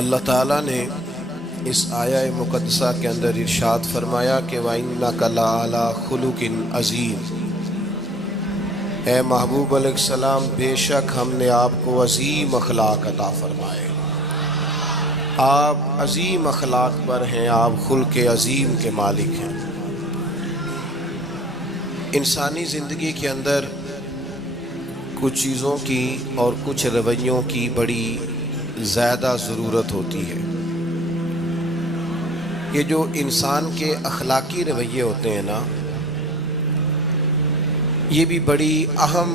اللہ تعالیٰ نے اس آیہ مقدسہ کے اندر ارشاد فرمایا کہ وَإِنَّكَ لَعَلَىٰ خُلُقٍ عَظِيمٍ، اے محبوب علیہ السلام بے شک ہم نے آپ کو عظیم اخلاق عطا فرمائے، آپ عظیم اخلاق پر ہیں، آپ خلق عظیم کے مالک ہیں۔ انسانی زندگی کے اندر کچھ چیزوں کی اور کچھ رویوں کی بڑی زیادہ ضرورت ہوتی ہے۔ یہ جو انسان کے اخلاقی رویے ہوتے ہیں نا، یہ بھی بڑی اہم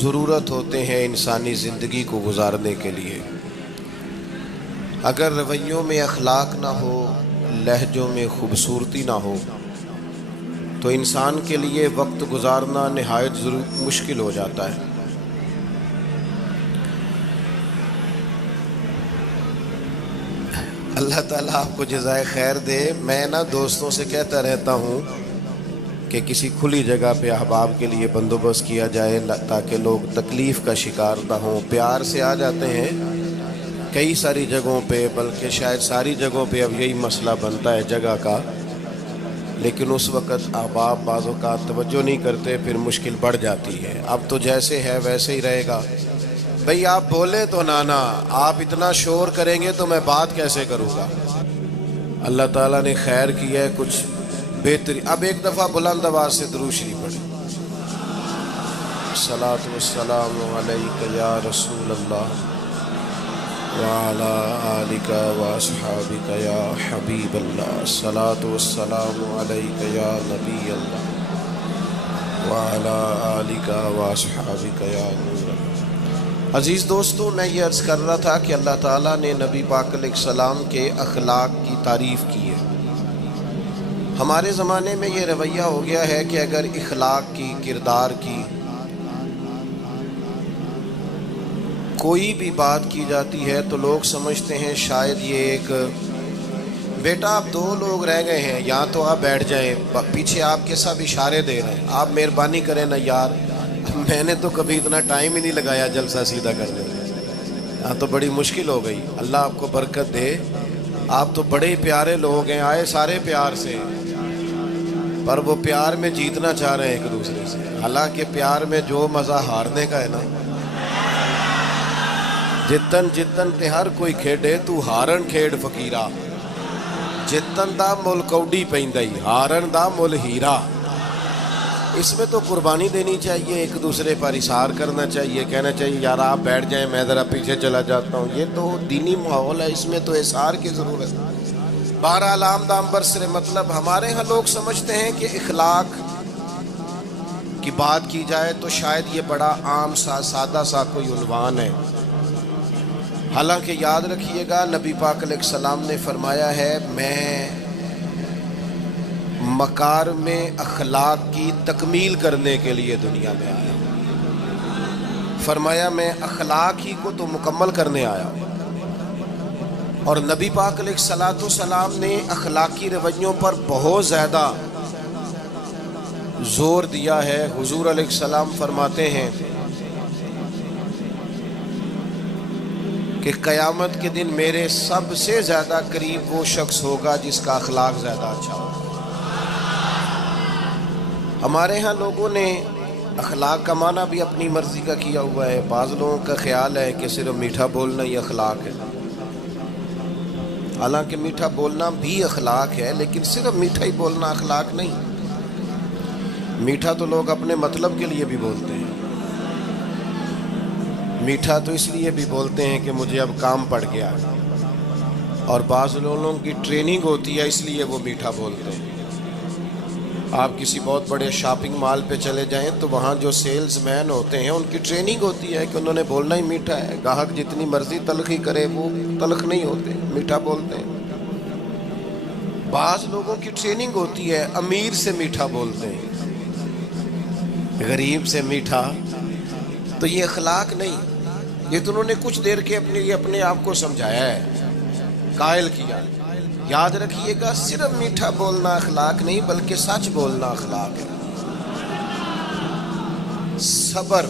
ضرورت ہوتے ہیں انسانی زندگی کو گزارنے کے لیے۔ اگر رویوں میں اخلاق نہ ہو، لہجوں میں خوبصورتی نہ ہو، تو انسان کے لیے وقت گزارنا نہایت مشکل ہو جاتا ہے۔ اللہ تعالیٰ آپ کو جزائے خیر دے۔ میں دوستوں سے کہتا رہتا ہوں کہ کسی کھلی جگہ پہ احباب کے لیے بندوبست کیا جائے تاکہ لوگ تکلیف کا شکار نہ ہوں۔ پیار سے آ جاتے ہیں کئی ساری جگہوں پہ، بلکہ شاید ساری جگہوں پہ اب یہی مسئلہ بنتا ہے جگہ کا، لیکن اس وقت احباب بعض اوقات توجہ نہیں کرتے، پھر مشکل بڑھ جاتی ہے۔ اب تو جیسے ہے ویسے ہی رہے گا۔ بھئی آپ بولیں تو نانا، آپ اتنا شور کریں گے تو میں بات کیسے کروں گا؟ اللہ تعالیٰ نے خیر کیا ہے، کچھ بہتری۔ اب ایک دفعہ بلند آواز سے درود شریف پڑھیں۔ الصلاۃ والسلام علیک یا رسول اللہ وعلی آلک واصحابک یا حبیب اللہ، الصلاۃ والسلام علیک یا نبی اللہ وعلی آلک واصحابک یا نور اللہ۔ عزیز دوستو، میں یہ عرض کر رہا تھا کہ اللہ تعالیٰ نے نبی پاک علیہ السلام کے اخلاق کی تعریف کی ہے۔ ہمارے زمانے میں یہ رویہ ہو گیا ہے کہ اگر اخلاق کی، کردار کی کوئی بھی بات کی جاتی ہے تو لوگ سمجھتے ہیں شاید یہ ایک بیٹا آپ دو لوگ رہ گئے ہیں، یہاں تو آپ بیٹھ جائیں، پیچھے آپ کے سب اشارے دے رہے ہیں، آپ مہربانی کریں نا یار، میں نے تو کبھی اتنا ٹائم ہی نہیں لگایا جلسہ سیدھا کرنے میں، ہاں تو بڑی مشکل ہو گئی۔ اللہ آپ کو برکت دے، آپ تو بڑے پیارے لوگ ہیں، آئے سارے پیار سے، پر وہ پیار میں جیتنا چاہ رہے ہیں ایک دوسرے سے۔ حالانکہ پیار میں جو مزہ ہارنے کا ہے نا، جتن جتن تے ہر کوئی کھیڈے تو ہارن کھیڈ فقیرا، جتن دا مل کوڈی پیندائی ہارن دا مل ہیرا۔ اس میں تو قربانی دینی چاہیے، ایک دوسرے پر اثار کرنا چاہیے، کہنا چاہیے یار آپ بیٹھ جائیں میں ذرا پیچھے چلا جاتا ہوں۔ یہ تو دینی ماحول ہے، اس میں تو اثار کی ضرورت ہے۔ بہرحال آمدام برسر مطلب ہمارے ہاں لوگ سمجھتے ہیں کہ اخلاق کی بات کی جائے تو شاید یہ بڑا عام سا سادہ سا کوئی عنوان ہے۔ حالانکہ یاد رکھیے گا نبی پاک علیہ السلام نے فرمایا ہے میں مکارم اخلاق کی تکمیل کرنے کے لیے دنیا میں آیا، فرمایا میں اخلاق ہی کو تو مکمل کرنے آیا۔ اور نبی پاک علیہ السلام نے اخلاقی رویوں پر بہت زیادہ زور دیا ہے۔ حضور علیہ السلام فرماتے ہیں کہ قیامت کے دن میرے سب سے زیادہ قریب وہ شخص ہوگا جس کا اخلاق زیادہ اچھا ہوگا۔ ہمارے ہاں لوگوں نے اخلاق کا معنی بھی اپنی مرضی کا کیا ہوا ہے۔ بعض لوگوں کا خیال ہے کہ صرف میٹھا بولنا ہی اخلاق ہے، حالانکہ میٹھا بولنا بھی اخلاق ہے، لیکن صرف میٹھا ہی بولنا اخلاق نہیں۔ میٹھا تو لوگ اپنے مطلب کے لیے بھی بولتے ہیں، میٹھا تو اس لیے بھی بولتے ہیں کہ مجھے اب کام پڑ گیا، اور بعض لوگوں کی ٹریننگ ہوتی ہے اس لیے وہ میٹھا بولتے ہیں۔ آپ کسی بہت بڑے شاپنگ مال پہ چلے جائیں تو وہاں جو سیلز مین ہوتے ہیں ان کی ٹریننگ ہوتی ہے کہ انہوں نے بولنا ہی میٹھا ہے، گاہک جتنی مرضی تلخی کرے وہ تلخ نہیں ہوتے، میٹھا بولتے ہیں۔ بعض لوگوں کی ٹریننگ ہوتی ہے امیر سے میٹھا بولتے ہیں، غریب سے میٹھا، تو یہ اخلاق نہیں، یہ تو انہوں نے کچھ دیر کے اپنے آپ کو سمجھایا ہے، قائل کیا۔ یاد رکھیے گا صرف میٹھا بولنا اخلاق نہیں بلکہ سچ بولنا اخلاق ہے۔ صبر،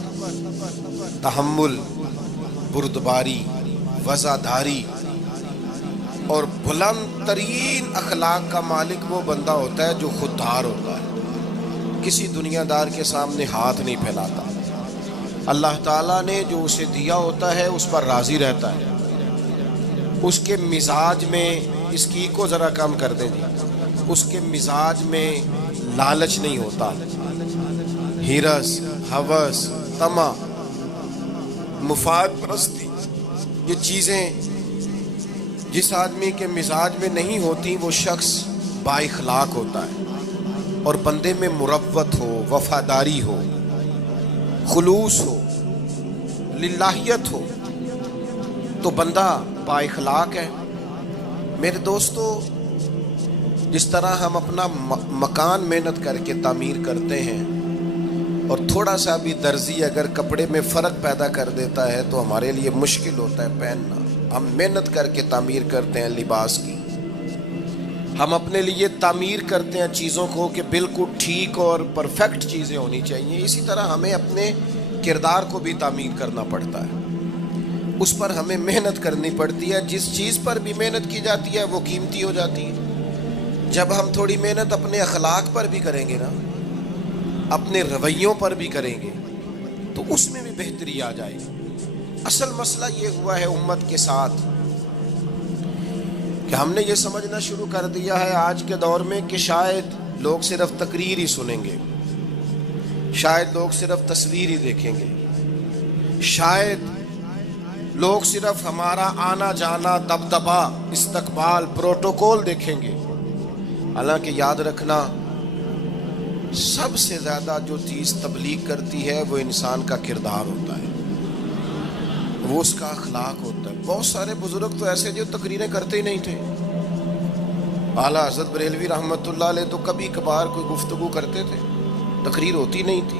تحمل، بردباری، وفاداری، اور بلند ترین اخلاق کا مالک وہ بندہ ہوتا ہے جو خوددار ہوتا ہے، کسی دنیا دار کے سامنے ہاتھ نہیں پھیلاتا، اللہ تعالیٰ نے جو اسے دیا ہوتا ہے اس پر راضی رہتا ہے، اس کے مزاج میں، اس کی کو ذرا کم کر دیں جی، اس کے مزاج میں لالچ نہیں ہوتا، ہرس، ہوس، طمع، مفاد پرستی، یہ چیزیں جس آدمی کے مزاج میں نہیں ہوتی وہ شخص با اخلاق ہوتا ہے، اور بندے میں مروت ہو، وفاداری ہو، خلوص ہو، للہیت ہو تو بندہ با اخلاق ہے۔ میرے دوستو، جس طرح ہم اپنا مکان محنت کر کے تعمیر کرتے ہیں، اور تھوڑا سا بھی درزی اگر کپڑے میں فرق پیدا کر دیتا ہے تو ہمارے لیے مشکل ہوتا ہے پہننا، ہم محنت کر کے تعمیر کرتے ہیں لباس کی، ہم اپنے لیے تعمیر کرتے ہیں چیزوں کو کہ بالکل ٹھیک اور پرفیکٹ چیزیں ہونی چاہیے، اسی طرح ہمیں اپنے کردار کو بھی تعمیر کرنا پڑتا ہے، اس پر ہمیں محنت کرنی پڑتی ہے، جس چیز پر بھی محنت کی جاتی ہے وہ قیمتی ہو جاتی ہے۔ جب ہم تھوڑی محنت اپنے اخلاق پر بھی کریں گے نا، اپنے رویوں پر بھی کریں گے تو اس میں بھی بہتری آ جائے گی۔ اصل مسئلہ یہ ہوا ہے امت کے ساتھ کہ ہم نے یہ سمجھنا شروع کر دیا ہے آج کے دور میں کہ شاید لوگ صرف تقریر ہی سنیں گے، شاید لوگ صرف تصویر ہی دیکھیں گے، شاید لوگ صرف ہمارا آنا جانا، دبدبا، استقبال، پروٹوکول دیکھیں گے۔ حالانکہ یاد رکھنا، سب سے زیادہ جو چیز تبلیغ کرتی ہے وہ انسان کا کردار ہوتا ہے، وہ اس کا اخلاق ہوتا ہے۔ بہت سارے بزرگ تو ایسے جو تقریریں کرتے ہی نہیں تھے، اعلیٰ حضرت بریلوی رحمۃ اللہ علیہ تو کبھی کبھار کوئی گفتگو کرتے تھے، تقریر ہوتی نہیں تھی،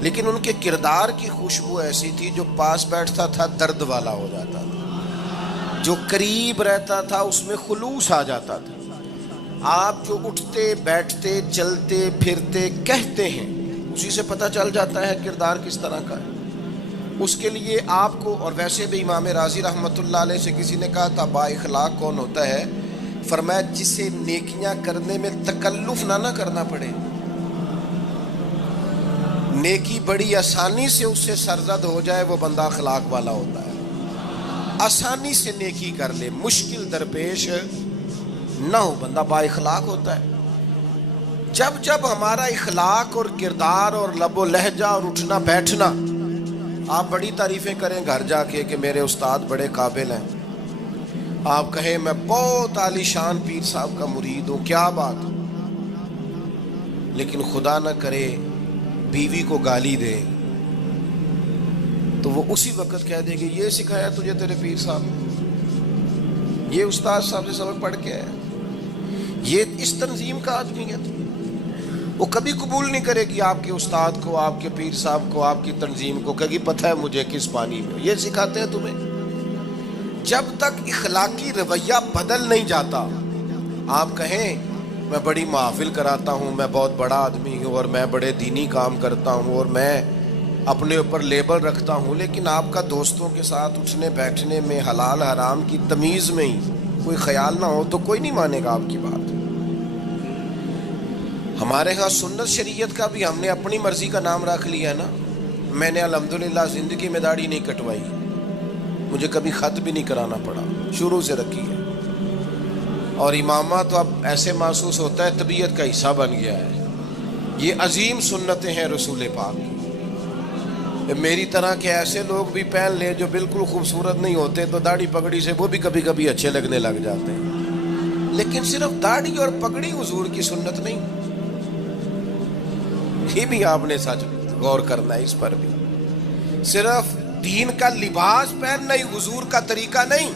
لیکن ان کے کردار کی خوشبو ایسی تھی جو پاس بیٹھتا تھا درد والا ہو جاتا تھا، جو قریب رہتا تھا اس میں خلوص آ جاتا تھا۔ آپ جو اٹھتے بیٹھتے چلتے پھرتے کہتے ہیں اسی سے پتہ چل جاتا ہے کردار کس طرح کا ہے۔ اس کے لیے آپ کو، اور ویسے بھی امام راضی رحمۃ اللہ علیہ سے کسی نے کہا تھا با اخلاق کون ہوتا ہے؟ فرمایا جسے نیکیاں کرنے میں تکلف نہ کرنا پڑے، نیکی بڑی آسانی سے اس سے سرزد ہو جائے، وہ بندہ اخلاق والا ہوتا ہے۔ آسانی سے نیکی کر لے، مشکل درپیش نہ ہو، بندہ با اخلاق ہوتا ہے۔ جب جب ہمارا اخلاق اور کردار اور لب و لہجہ اور اٹھنا بیٹھنا، آپ بڑی تعریفیں کریں گھر جا کے کہ میرے استاد بڑے قابل ہیں، آپ کہیں میں بہت عالی شان پیر صاحب کا مرید ہوں، کیا بات، لیکن خدا نہ کرے بیوی کو گالی دے تو وہ اسی وقت کہہ دے گی یہ سکھایا تجھے تیرے پیر صاحب، یہ استاد صاحب سے سبق پڑھ کے آیا، یہ اس تنظیم کا آدمی ہے۔ وہ کبھی قبول نہیں کرے گی آپ کے استاد کو، آپ کے پیر صاحب کو، آپ کی تنظیم کو، کہے گی پتہ ہے مجھے کس پانی میں، یہ سکھاتے ہیں تمہیں۔ جب تک اخلاقی رویہ بدل نہیں جاتا، آپ کہیں میں بڑی محافل کراتا ہوں، میں بہت بڑا آدمی ہوں اور میں بڑے دینی کام کرتا ہوں اور میں اپنے اوپر لیبل رکھتا ہوں، لیکن آپ کا دوستوں کے ساتھ اٹھنے بیٹھنے میں حلال حرام کی تمیز میں ہی کوئی خیال نہ ہو تو کوئی نہیں مانے گا آپ کی بات۔ ہمارے ہاں سنت شریعت کا بھی ہم نے اپنی مرضی کا نام رکھ لیا نا۔ میں نے الحمدللہ زندگی میں داڑھی نہیں کٹوائی، مجھے کبھی خط بھی نہیں کرانا پڑا، شروع سے رکھی ہے، اور امامہ تو اب ایسے محسوس ہوتا ہے طبیعت کا حصہ بن گیا ہے۔ یہ عظیم سنتیں ہیں رسول پاک کی۔ میری طرح کے ایسے لوگ بھی پہن لیں جو بالکل خوبصورت نہیں ہوتے تو داڑھی پگڑی سے وہ بھی کبھی کبھی اچھے لگنے لگ جاتے ہیں، لیکن صرف داڑھی اور پگڑی حضور کی سنت نہیں، یہ بھی آپ نے سچ غور کرنا ہے، اس پر بھی صرف دین کا لباس پہننا ہی حضور کا طریقہ نہیں۔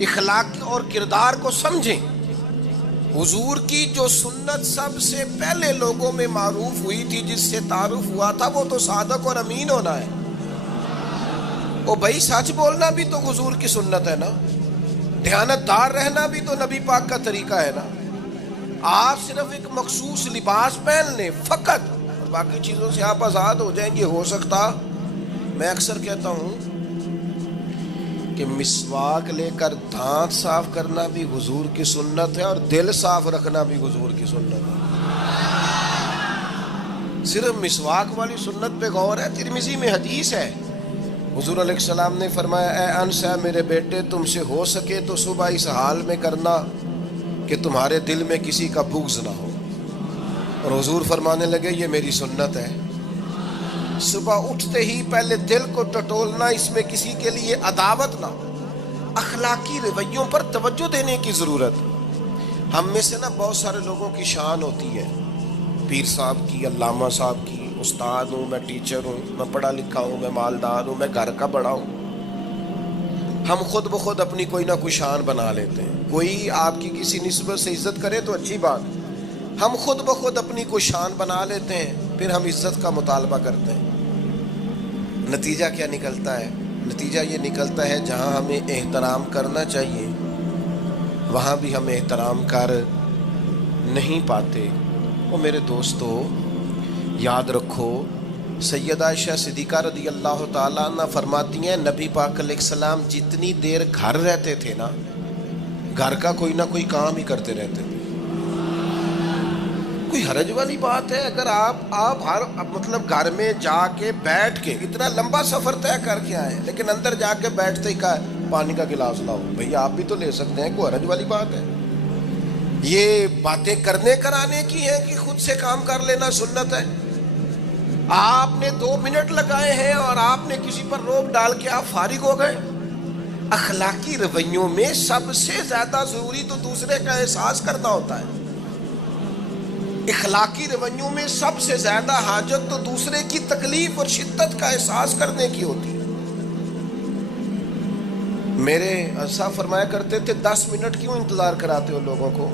اخلاق اور کردار کو سمجھیں۔ حضور کی جو سنت سب سے پہلے لوگوں میں معروف ہوئی تھی، جس سے تعارف ہوا تھا، وہ تو صادق اور امین ہونا ہے۔ او بھائی سچ بولنا بھی تو حضور کی سنت ہے نا، دیانتدار رہنا بھی تو نبی پاک کا طریقہ ہے نا۔ آپ صرف ایک مخصوص لباس پہن لیں فقط، اور باقی چیزوں سے آپ آزاد ہو جائیں گے۔ ہو سکتا، میں اکثر کہتا ہوں کہ کہ مسواک لے کر دانت صاف کرنا بھی حضور کی سنت ہے اور دل صاف رکھنا بھی حضور کی سنت ہے. صرف مسواک والی سنت پہ غور ہے. ترمذی میں حدیث ہے، حضور علیہ السلام نے فرمایا اے انس ہے میرے بیٹے، تم سے ہو سکے تو صبح اس حال میں کرنا کہ تمہارے دل میں کسی کا بغض نہ ہو. اور حضور فرمانے لگے یہ میری سنت ہے. صبح اٹھتے ہی پہلے دل کو ٹٹولنا، اس میں کسی کے لیے عداوت نہ ہو. اخلاقی رویوں پر توجہ دینے کی ضرورت. ہم میں سے نا بہت سارے لوگوں کی شان ہوتی ہے، پیر صاحب کی، علامہ صاحب کی، استاد ہوں، میں ٹیچر ہوں، میں پڑھا لکھا ہوں، میں مالدار ہوں، میں گھر کا بڑا ہوں. ہم خود بخود اپنی کوئی نہ کوئی شان بنا لیتے ہیں. کوئی آپ کی کسی نسبت سے عزت کرے تو اچھی بات، ہم خود بخود اپنی کوئی شان بنا لیتے ہیں، پھر ہم عزت کا مطالبہ کرتے ہیں. نتیجہ کیا نکلتا ہے؟ نتیجہ یہ نکلتا ہے جہاں ہمیں احترام کرنا چاہیے وہاں بھی ہم احترام کر نہیں پاتے. وہ میرے دوستو یاد رکھو، سیدہ عائشہ صدیقہ رضی اللہ تعالیٰ عنہ فرماتی ہیں نبی پاک علیہ السلام جتنی دیر گھر رہتے تھے نا، گھر کا کوئی نہ کوئی کام ہی کرتے رہتے تھے. کوئی حرج والی بات ہے اگر آپ ہر مطلب گھر میں جا کے بیٹھ کے اتنا لمبا سفر طے کر کے آئے لیکن اندر جا کے بیٹھتے ہی کہا پانی کا گلاس لاؤ. بھئی آپ بھی تو لے سکتے ہیں، کوئی حرج والی بات ہے؟ یہ باتیں کرنے کرانے کی ہیں کہ خود سے کام کر لینا سنت ہے؟ آپ نے 2 منٹ لگائے ہیں اور آپ نے کسی پر روک ڈال کے آپ فارغ ہو گئے. اخلاقی رویوں میں سب سے زیادہ ضروری تو دوسرے کا احساس کرنا ہوتا ہے. اخلاقی رویوں میں سب سے زیادہ حاجت تو دوسرے کی تکلیف اور شدت کا احساس کرنے کی ہوتی ہے. میرے صاحب فرمایا کرتے تھے 10 منٹ کیوں انتظار کراتے ہو لوگوں کو؟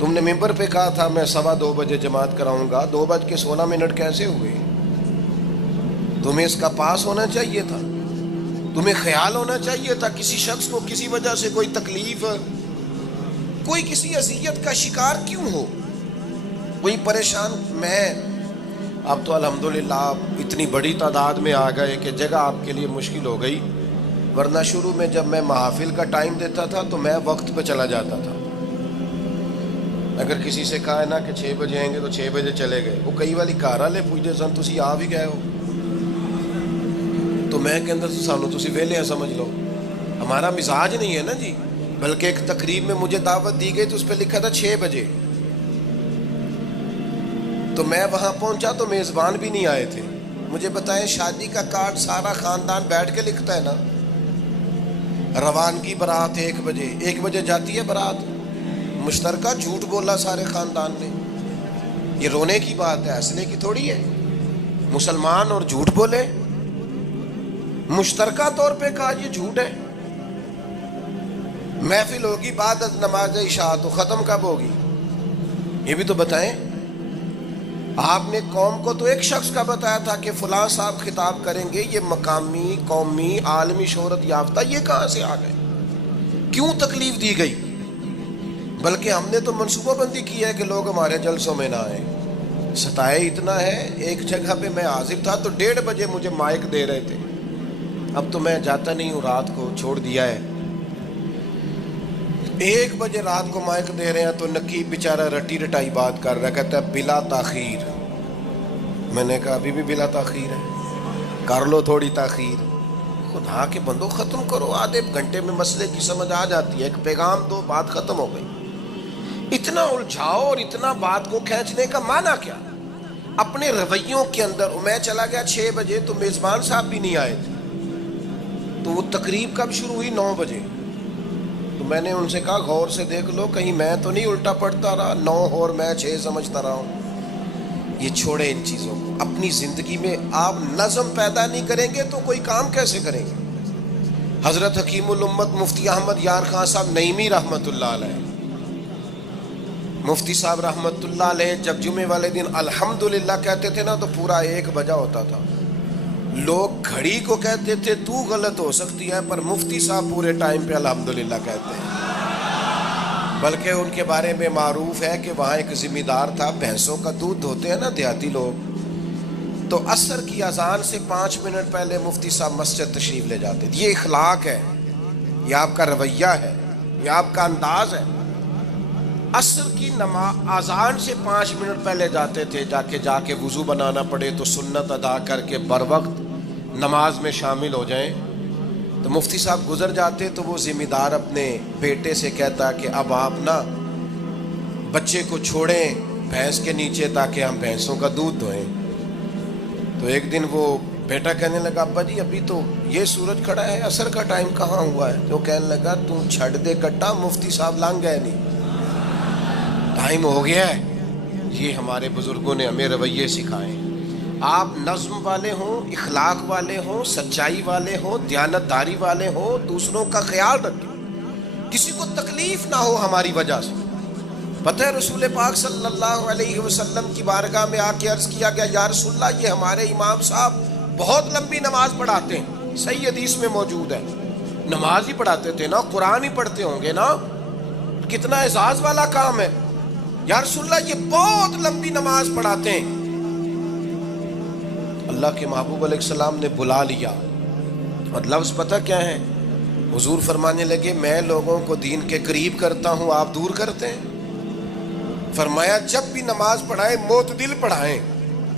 تم نے ممبر پہ کہا تھا میں 2:15 بجے جماعت کراؤں گا، 2:16 کیسے ہوئے؟ تمہیں اس کا پاس ہونا چاہیے تھا، تمہیں خیال ہونا چاہیے تھا کسی شخص کو کسی وجہ سے کوئی تکلیف، کوئی کسی اذیت کا شکار کیوں ہو، کوئی پریشان. میں اب تو الحمدللہ اتنی بڑی تعداد میں آ گئے کہ جگہ آپ کے لیے مشکل ہو گئی، ورنہ شروع میں جب میں محافل کا ٹائم دیتا تھا تو میں وقت پہ چلا جاتا تھا. اگر کسی سے کہا ہے نا کہ 6 بجے آئیں گے تو 6 بجے چلے گئے. وہ کئی والی گھر والے پوچھتے سن تسی آ بھی گئے ہو، تو میں کہ اندر سانو تسی ویلے ہیں سمجھ لو. ہمارا مزاج نہیں ہے نا جی. بلکہ ایک تقریب میں مجھے دعوت دی گئی تو اس پہ لکھا تھا 6 بجے، تو میں وہاں پہنچا تو میزبان بھی نہیں آئے تھے. مجھے بتائیں شادی کا کارڈ سارا خاندان بیٹھ کے لکھتا ہے نا. روانگی برات 1 بجے، 1 بجے جاتی ہے برات. مشترکہ جھوٹ بولا سارے خاندان نے. یہ رونے کی بات ہے، ہنسنے کی تھوڑی ہے. مسلمان اور جھوٹ بولے، مشترکہ طور پہ کہا یہ جھوٹ ہے. محفل ہوگی بعد از نماز عشاء، تو ختم کب ہوگی یہ بھی تو بتائیں. آپ نے قوم کو تو ایک شخص کا بتایا تھا کہ فلاں صاحب خطاب کریں گے، یہ مقامی، قومی، عالمی شہرت یافتہ، یہ کہاں سے آ گئے؟ کیوں تکلیف دی گئی؟ بلکہ ہم نے تو منصوبہ بندی کی ہے کہ لوگ ہمارے جلسوں میں نہ آئیں. ستائے اتنا ہے، ایک جگہ پہ میں حاضر تھا تو 1:30 بجے مجھے مائک دے رہے تھے. اب تو میں جاتا نہیں ہوں، رات کو چھوڑ دیا ہے. 1 بجے رات کو مائک دے رہے ہیں تو نقیب بیچارہ رٹی رٹائی بات کر رہا ہے، کہتا ہے بلا تاخیر. میں نے کہا ابھی بھی بلا تاخیر ہے، کر لو تھوڑی تاخیر. خدا کے بندو ختم کرو، آدھے گھنٹے میں مسئلے کی سمجھ آ جاتی ہے. ایک پیغام دو، بات ختم ہو گئی. اتنا الجھاؤ اور اتنا بات کو کھینچنے کا معنی کیا؟ اپنے رویوں کے اندر. میں چلا گیا 6 بجے تو میزبان صاحب بھی نہیں آئے تھے. تو وہ تقریب کب شروع ہوئی؟ 9 بجے. تو میں نے ان سے کہا غور سے دیکھ لو کہیں میں تو نہیں الٹا پڑتا رہا، 9 اور میں 6 سمجھتا رہا ہوں. یہ چھوڑے ان چیزوں کو. اپنی زندگی میں آپ نظم پیدا نہیں کریں گے تو کوئی کام کیسے کریں گے؟ حضرت حکیم الامت مفتی احمد یار خان صاحب نعیمی رحمت اللہ علیہ، مفتی صاحب رحمت اللہ علیہ جب جمعے والے دن الحمدللہ کہتے تھے نا تو پورا 1 بجا ہوتا تھا. لوگ گھڑی کو کہتے تھے تو غلط ہو سکتی ہے، پر مفتی صاحب پورے ٹائم پہ الحمدللہ کہتے ہیں. بلکہ ان کے بارے میں معروف ہے کہ وہاں ایک ذمہ دار تھا، بھینسوں کا دودھ دھوتے ہیں نا دیہاتی لوگ، تو عصر کی اذان سے 5 منٹ پہلے مفتی صاحب مسجد تشریف لے جاتے تھے. یہ اخلاق ہے، یہ آپ کا رویہ ہے، یہ آپ کا انداز ہے. عصر کی اذان سے 5 منٹ پہلے جاتے تھے، جا کے وضو بنانا پڑے تو سنت ادا کر کے بر وقت نماز میں شامل ہو جائیں. تو مفتی صاحب گزر جاتے تو وہ ذمہ دار اپنے بیٹے سے کہتا کہ اب آپ نا بچے کو چھوڑیں بھینس کے نیچے تاکہ ہم بھینسوں کا دودھ دھوئیں. تو ایک دن وہ بیٹا کہنے لگا ابا جی ابھی تو یہ سورج کھڑا ہے، عصر کا ٹائم کہاں ہوا ہے؟ تو کہنے لگا تو چھڑ دے کٹا، مفتی صاحب لانگ گئے نہیں، ٹائم ہو گیا ہے. یہ ہمارے بزرگوں نے ہمیں رویے سکھائے. آپ نظم والے ہوں، اخلاق والے ہوں، سچائی والے ہوں، دیانتداری والے ہوں، دوسروں کا خیال رکھیں، کسی کو تکلیف نہ ہو ہماری وجہ سے. پتہ ہے رسول پاک صلی اللہ علیہ وسلم کی بارگاہ میں آ کے عرض کیا گیا یا رسول اللہ یہ ہمارے امام صاحب بہت لمبی نماز پڑھاتے ہیں. صحیح حدیث میں موجود ہے، نماز ہی پڑھاتے تھے نا، قرآن ہی پڑھتے ہوں گے نا، کتنا اعزاز والا کام ہے. یا رسول اللہ یہ بہت لمبی نماز پڑھاتے ہیں. اللہ کے محبوب علیہ السلام نے بلا لیا اور لفظ پتہ کیا ہے؟ حضور فرمانے لگے میں لوگوں کو دین کے قریب کرتا ہوں، آپ دور کرتے ہیں. فرمایا جب بھی نماز پڑھائیں معتدل پڑھائیں.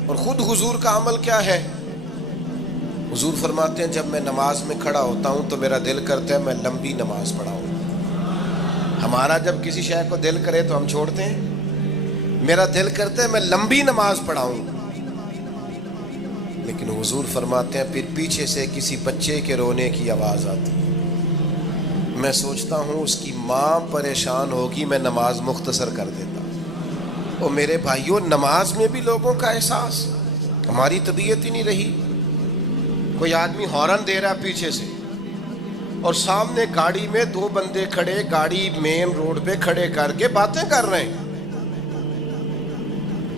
اور خود حضور کا عمل کیا ہے؟ حضور فرماتے ہیں جب میں نماز میں کھڑا ہوتا ہوں تو میرا دل کرتا ہے میں لمبی نماز پڑھاؤں. ہمارا جب کسی شے کو دل کرے تو ہم چھوڑتے ہیں، میرا دل کرتا ہے میں لمبی نماز پڑھاؤں. لیکن حضور فرماتے ہیں پھر پیچھے سے کسی بچے کے رونے کی آواز آتی، میں سوچتا ہوں اس کی ماں پریشان ہوگی، میں نماز مختصر کر دیتا. اور میرے بھائیوں نماز میں بھی لوگوں کا احساس، ہماری طبیعت ہی نہیں رہی. کوئی آدمی ہارن دے رہا پیچھے سے اور سامنے گاڑی میں 2 بندے کھڑے، گاڑی مین روڈ پہ کھڑے کر کے باتیں کر رہے ہیں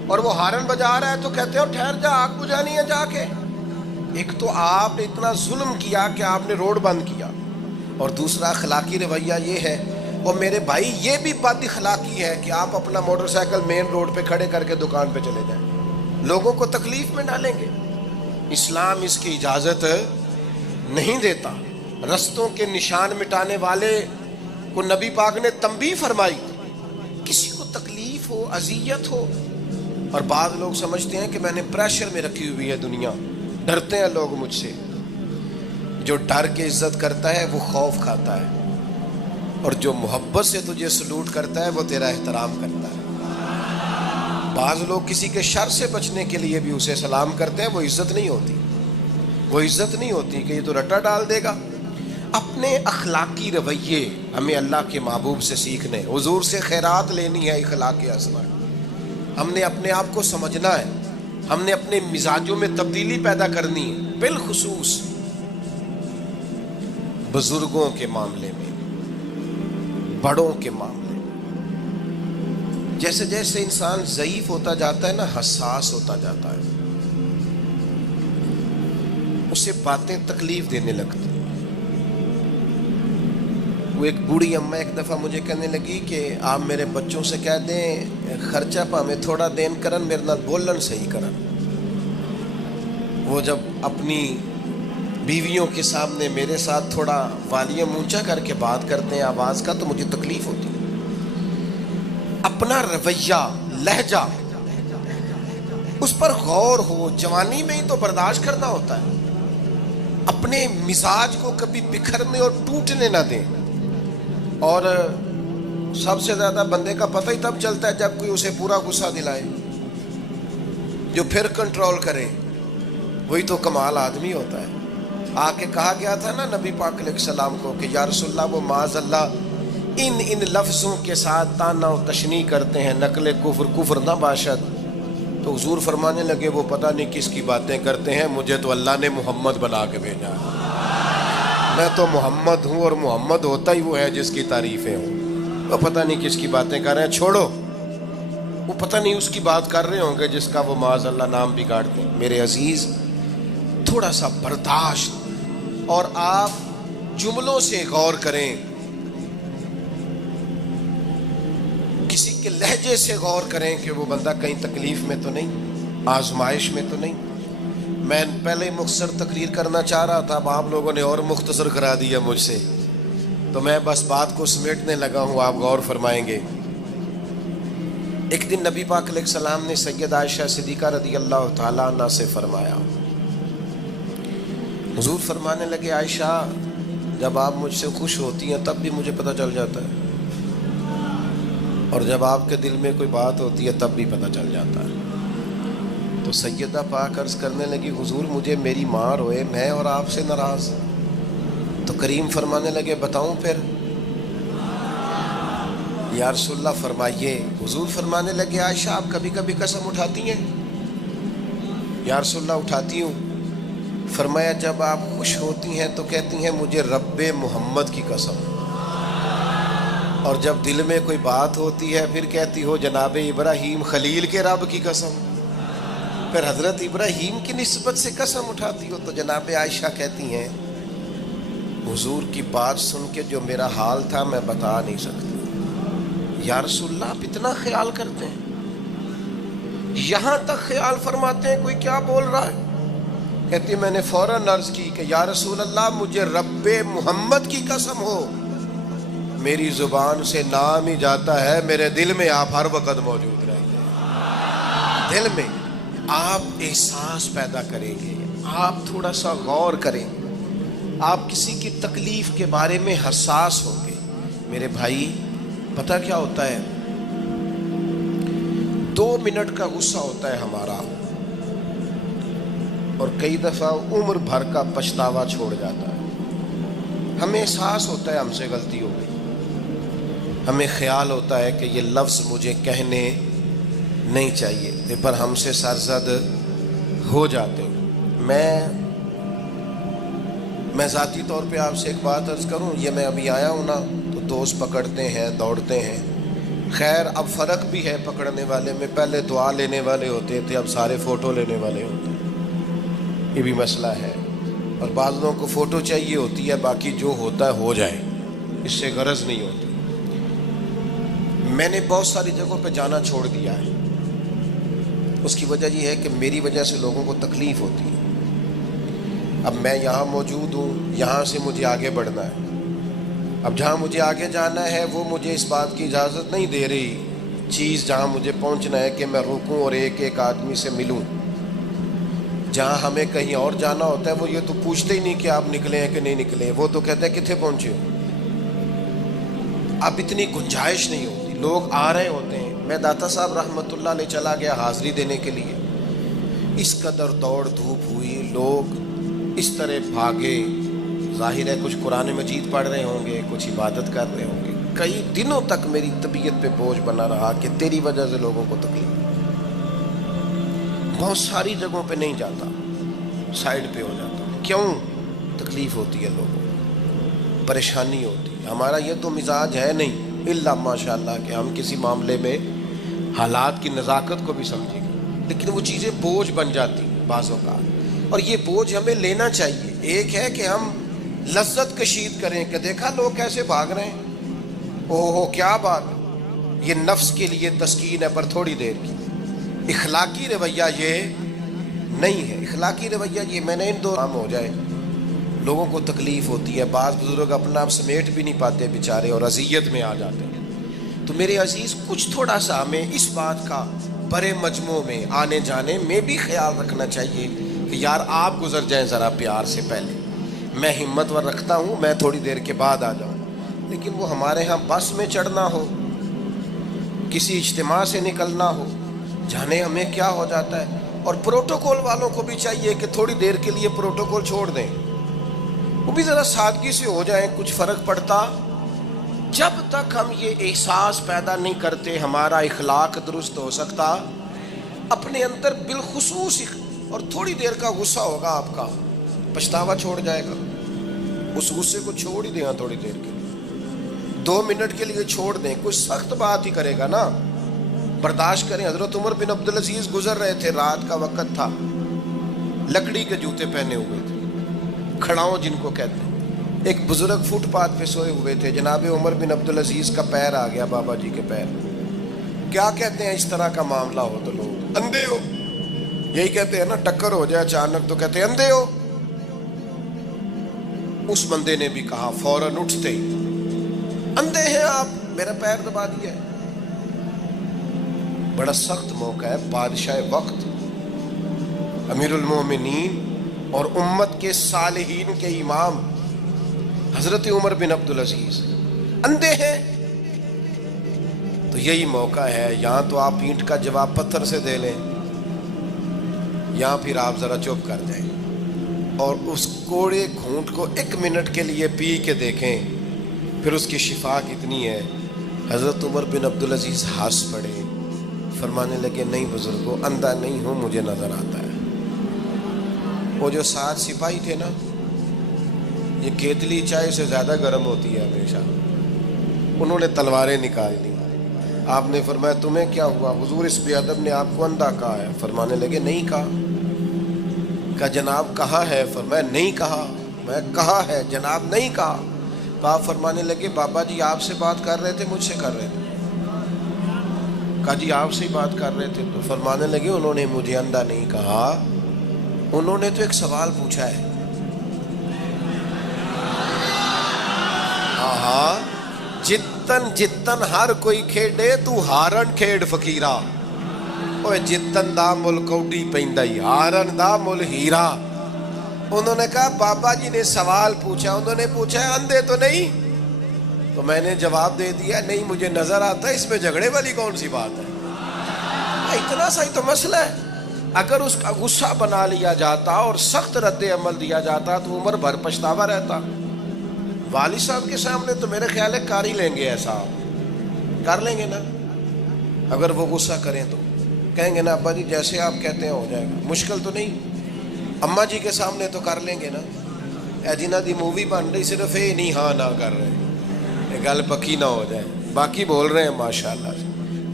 اور وہ ہارن بجا رہا ہے تو کہتے ہو ٹھہر جا، آگ بجھانی ہے جا کے. ایک تو آپ نے اتنا ظلم کیا کہ آپ نے روڈ بند کیا، اور دوسرا اخلاقی رویہ یہ ہے. اور میرے بھائی یہ بھی بد اخلاقی ہے کہ آپ اپنا موٹر سائیکل مین روڈ پہ کھڑے کر کے دکان پہ چلے جائیں، لوگوں کو تکلیف میں ڈالیں گے. اسلام اس کی اجازت نہیں دیتا. رستوں کے نشان مٹانے والے کو نبی پاک نے تنبیہ فرمائی، کسی کو تکلیف ہو، اذیت ہو. اور بعض لوگ سمجھتے ہیں کہ میں نے پریشر میں رکھی ہوئی ہے دنیا، ڈرتے ہیں لوگ مجھ سے. جو ڈر کے عزت کرتا ہے وہ خوف کھاتا ہے، اور جو محبت سے تجھے سلوٹ کرتا ہے وہ تیرا احترام کرتا ہے. بعض لوگ کسی کے شر سے بچنے کے لیے بھی اسے سلام کرتے ہیں، وہ عزت نہیں ہوتی، وہ عزت نہیں ہوتی کہ یہ تو رٹا ڈال دے گا. اپنے اخلاقی رویے ہمیں اللہ کے محبوب سے سیکھنے، حضور سے خیرات لینی ہے. اخلاق حسنہ ہم نے اپنے آپ کو سمجھنا ہے، ہم نے اپنے مزاجوں میں تبدیلی پیدا کرنی ہے، بالخصوص بزرگوں کے معاملے میں، بڑوں کے معاملے میں. جیسے جیسے انسان ضعیف ہوتا جاتا ہے نا، حساس ہوتا جاتا ہے، اسے باتیں تکلیف دینے لگتی. وہ ایک بوڑھی اماں ایک دفعہ مجھے کہنے لگی کہ آپ میرے بچوں سے کہہ دیں خرچہ پا میں تھوڑا دین کرن، میرے نال بولن صحیح کرن. وہ جب اپنی بیویوں کے سامنے میرے ساتھ تھوڑا والیوم اونچا کر کے بات کرتے ہیں آواز کا تو مجھے تکلیف ہوتی ہے. اپنا رویہ، لہجہ، اس پر غور ہو. جوانی میں ہی تو برداشت کرنا ہوتا ہے. اپنے مزاج کو کبھی بکھرنے اور ٹوٹنے نہ دیں. اور سب سے زیادہ بندے کا پتہ ہی تب چلتا ہے جب کوئی اسے پورا غصہ دلائے، جو پھر کنٹرول کرے، وہی تو کمال آدمی ہوتا ہے. آ کے کہا گیا تھا نا نبی پاک علیہ السلام کو کہ یا رسول اللہ وہ معاذ اللہ ان لفظوں کے ساتھ تانا و تشنیع کرتے ہیں، نقل کفر نہ باشد. تو حضور فرمانے لگے وہ پتہ نہیں کس کی باتیں کرتے ہیں، مجھے تو اللہ نے محمد بنا کے بھیجا ہے. میں تو محمد ہوں، اور محمد ہوتا ہی وہ ہے جس کی تعریفیں ہوں. وہ پتہ نہیں کس کی باتیں کر رہے ہیں، چھوڑو. وہ پتہ نہیں اس کی بات کر رہے ہوں گے جس کا وہ معاذ اللہ نام بگاڑتے ہیں. میرے عزیز تھوڑا سا برداشت، اور آپ جملوں سے غور کریں، کسی کے لہجے سے غور کریں کہ وہ بندہ کہیں تکلیف میں تو نہیں، آزمائش میں تو نہیں. میں پہلے ہی مختصر تقریر کرنا چاہ رہا تھا، اب آپ لوگوں نے اور مختصر کرا دیا مجھ سے، تو میں بس بات کو سمیٹنے لگا ہوں، آپ غور فرمائیں گے۔ ایک دن نبی پاک علیہ السلام نے سید عائشہ صدیقہ رضی اللہ تعالیٰ عنہ سے فرمایا، حضور فرمانے لگے عائشہ جب آپ مجھ سے خوش ہوتی ہیں تب بھی مجھے پتہ چل جاتا ہے، اور جب آپ کے دل میں کوئی بات ہوتی ہے تب بھی پتہ چل جاتا ہے۔ تو سیدہ پاک عرض کرنے لگی حضور مجھے میری ماں روئے میں اور آپ سے ناراض، تو کریم فرمانے لگے بتاؤں پھر؟ یا رسول اللہ فرمائیے۔ حضور فرمانے لگے عائشہ آپ کبھی کبھی قسم اٹھاتی ہیں؟ یا رسول اللہ اٹھاتی ہوں۔ فرمایا جب آپ خوش ہوتی ہیں تو کہتی ہیں مجھے رب محمد کی قسم، اور جب دل میں کوئی بات ہوتی ہے پھر کہتی ہو جناب ابراہیم خلیل کے رب کی قسم، پھر حضرت ابراہیم کی نسبت سے قسم اٹھاتی ہو۔ تو جناب عائشہ کہتی ہیں حضور کی بات سن کے جو میرا حال تھا میں بتا نہیں سکتی۔ یا رسول اللہ آپ اتنا خیال کرتے ہیں، یہاں تک خیال فرماتے ہیں کوئی کیا بول رہا ہے؟ کہتی میں نے فوراً عرض کی کہ یا رسول اللہ مجھے رب محمد کی قسم ہو، میری زبان سے نام ہی جاتا ہے، میرے دل میں آپ ہر وقت موجود رہتے ہیں۔ دل میں آپ احساس پیدا کریں گے، آپ تھوڑا سا غور کریں، آپ کسی کی تکلیف کے بارے میں حساس ہوں گے۔ میرے بھائی پتہ کیا ہوتا ہے، 2 منٹ کا غصہ ہوتا ہے ہمارا، اور کئی دفعہ عمر بھر کا پچھتاوا چھوڑ جاتا ہے۔ ہمیں احساس ہوتا ہے ہم سے غلطی ہو گئی، ہمیں خیال ہوتا ہے کہ یہ لفظ مجھے کہنے نہیں چاہیے تھے، پر ہم سے سرزد ہو جاتے ہیں۔ میں ذاتی طور پہ آپ سے ایک بات عرض کروں، یہ میں ابھی آیا ہوں نا تو دوست پکڑتے ہیں دوڑتے ہیں، خیر اب فرق بھی ہے پکڑنے والے میں، پہلے دعا لینے والے ہوتے تھے اب سارے فوٹو لینے والے ہوتے ہیں، یہ بھی مسئلہ ہے۔ اور بعض لوگوں کو فوٹو چاہیے ہوتی ہے، باقی جو ہوتا ہے ہو جائے، اس سے غرض نہیں ہوتی۔ میں نے بہت ساری جگہوں پہ جانا چھوڑ دیا ہے، اس کی وجہ یہ ہے کہ میری وجہ سے لوگوں کو تکلیف ہوتی ہے۔ اب میں یہاں موجود ہوں، یہاں سے مجھے آگے بڑھنا ہے، اب جہاں مجھے آگے جانا ہے وہ مجھے اس بات کی اجازت نہیں دے رہی چیز جہاں مجھے پہنچنا ہے کہ میں رکوں اور ایک ایک آدمی سے ملوں۔ جہاں ہمیں کہیں اور جانا ہوتا ہے وہ یہ تو پوچھتے ہی نہیں کہ آپ نکلے ہیں کہ نہیں نکلے، وہ تو کہتے ہیں کتنے پہنچے ہو۔ اب اتنی گنجائش نہیں ہوتی، لوگ آ رہے ہوتے ہیں۔ میں داتا صاحب رحمۃ اللہ علیہ چلا گیا حاضری دینے کے لیے، اس قدر دوڑ دھوپ ہوئی، لوگ اس طرح بھاگے، ظاہر ہے کچھ قرآن مجید پڑھ رہے ہوں گے، کچھ عبادت کر رہے ہوں گے۔ کئی دنوں تک میری طبیعت پہ بوجھ بنا رہا کہ تیری وجہ سے لوگوں کو تکلیف۔ بہت ساری جگہوں پہ نہیں جاتا، سائڈ پہ ہو جاتا۔ کیوں؟ تکلیف ہوتی ہے لوگوں کو، پریشانی ہوتی ہے۔ ہمارا یہ تو مزاج ہے نہیں الا ماشاء اللہ کہ ہم کسی معاملے میں حالات کی نزاکت کو بھی سمجھیں گے، لیکن وہ چیزیں بوجھ بن جاتی ہیں بعض اوقات، اور یہ بوجھ ہمیں لینا چاہیے۔ ایک ہے کہ ہم لذت کشید کریں کہ دیکھا لوگ کیسے بھاگ رہے ہیں، اوہ کیا بات، یہ نفس کے لیے تسکین ہے پر تھوڑی دیر کی۔ اخلاقی رویہ یہ نہیں ہے، اخلاقی رویہ یہ میں نے ان دو کام ہو جائے، لوگوں کو تکلیف ہوتی ہے، بعض بزرگ اپنا آپ سمیٹ بھی نہیں پاتے بیچارے اور اذیت میں آ جاتے ہیں۔ تو میرے عزیز کچھ تھوڑا سا ہمیں اس بات کا بڑے مجموع میں آنے جانے میں بھی خیال رکھنا چاہیے کہ یار آپ گزر جائیں ذرا پیار سے پہلے، میں ہمت ور رکھتا ہوں میں تھوڑی دیر کے بعد آ جاؤں، لیکن وہ ہمارے ہاں بس میں چڑھنا ہو، کسی اجتماع سے نکلنا ہو، جانے ہمیں کیا ہو جاتا ہے۔ اور پروٹوکول والوں کو بھی چاہیے کہ تھوڑی دیر کے لیے پروٹوکول چھوڑ دیں، وہ بھی ذرا سادگی سے ہو جائیں، کچھ فرق پڑتا۔ جب تک ہم یہ احساس پیدا نہیں کرتے ہمارا اخلاق درست ہو سکتا، اپنے اندر بالخصوص اور تھوڑی دیر کا غصہ ہوگا آپ کا، پچھتاوا چھوڑ جائے گا، اس غصے کو چھوڑ ہی دیں تھوڑی دیر کے لیے، 2 منٹ کے لیے چھوڑ دیں، کوئی سخت بات ہی کرے گا نا برداشت کریں۔ حضرت عمر بن عبدالعزیز گزر رہے تھے، رات کا وقت تھا، لکڑی کے جوتے پہنے ہوئے تھے، کھڑاؤں جن کو کہتے ہیں۔ ایک بزرگ فٹ پاتھ پہ سوئے ہوئے تھے، جناب عمر بن عبدالعزیز کا پیر آ گیا بابا جی کے پیر۔ کیا کہتے ہیں اس طرح کا معاملہ ہو تو لوگ اندھے ہو، یہی کہتے ہیں نا، ٹکر ہو جائے اچانک تو کہتے ہیں اندھے ہو. اس بندے نے بھی کہا فوراً اٹھتے ہی، اندھے ہیں آپ، میرا پیر دبا دیا ہے. بڑا سخت موقع ہے. بادشاہ وقت، امیر المومنین اور امت کے صالحین کے امام حضرت عمر بن عبدالعزیز اندھے ہیں. تو یہی موقع ہے، یہاں تو آپ اینٹ کا جواب پتھر سے دے لیں، یہاں پھر آپ ذرا چپ کر جائیں اور اس کوڑے گھونٹ کو 1 منٹ کے لیے پی کے دیکھیں، پھر اس کی شفا کتنی ہے. حضرت عمر بن عبدالعزیز ہنس پڑے، فرمانے لگے نہیں بزرگوں، اندھا نہیں ہوں، مجھے نظر آتا ہے. وہ جو 7 سپاہی تھے نا، یہ کیتلی چائے سے زیادہ گرم ہوتی ہے ہمیشہ، انہوں نے تلواریں نکال لی. آپ نے فرمایا تمہیں کیا ہوا؟ حضور اس بے ادب نے آپ کو اندھا کہا ہے. فرمانے لگے نہیں کہا. کہا جناب کہا ہے؟ فرمایا نہیں کہا. میں کہا ہے جناب نہیں کہا. تو آپ فرمانے لگے بابا جی آپ سے بات کر رہے تھے مجھ سے کر رہے تھے؟ کہا جی آپ سے ہی بات کر رہے تھے. تو فرمانے لگے انہوں نے مجھے اندھا نہیں کہا، انہوں نے تو ایک سوال پوچھا ہے. ہاں، جتن جتن ہر کوئی کھیڈے تو ہارن کھیڈ فقیرا. اوے جتن دا مل کوڈی پیندا ہی، ہارن دا مل ہیرا. انہوں نے کہا بابا جی نے سوال پوچھا، انہوں نے پوچھا ہے اندھے تو نہیں؟ تو میں نے جواب دے دیا نہیں مجھے نظر آتا ہے. اس میں جھگڑے والی کون سی بات ہے؟ اتنا سا ہی تو مسئلہ ہے. اگر اس کا غصہ بنا لیا جاتا اور سخت رد عمل دیا جاتا تو عمر بھر پچھتاوا رہتا. والد صاحب کے سامنے تو میرے خیال ہے کر ہی لیں گے، ایسا کر لیں گے نا. اگر وہ غصہ کریں تو کہیں گے نا ابا جی جیسے آپ کہتے ہیں ہو جائے گا، مشکل تو نہیں. اماں جی کے سامنے تو کر لیں گے نا. اے جنہ دی مووی بن رہی صرف یہ نہیں ہاں نہ کر رہے، یہ گل پکی نہ ہو جائے، باقی بول رہے ہیں ماشاءاللہ.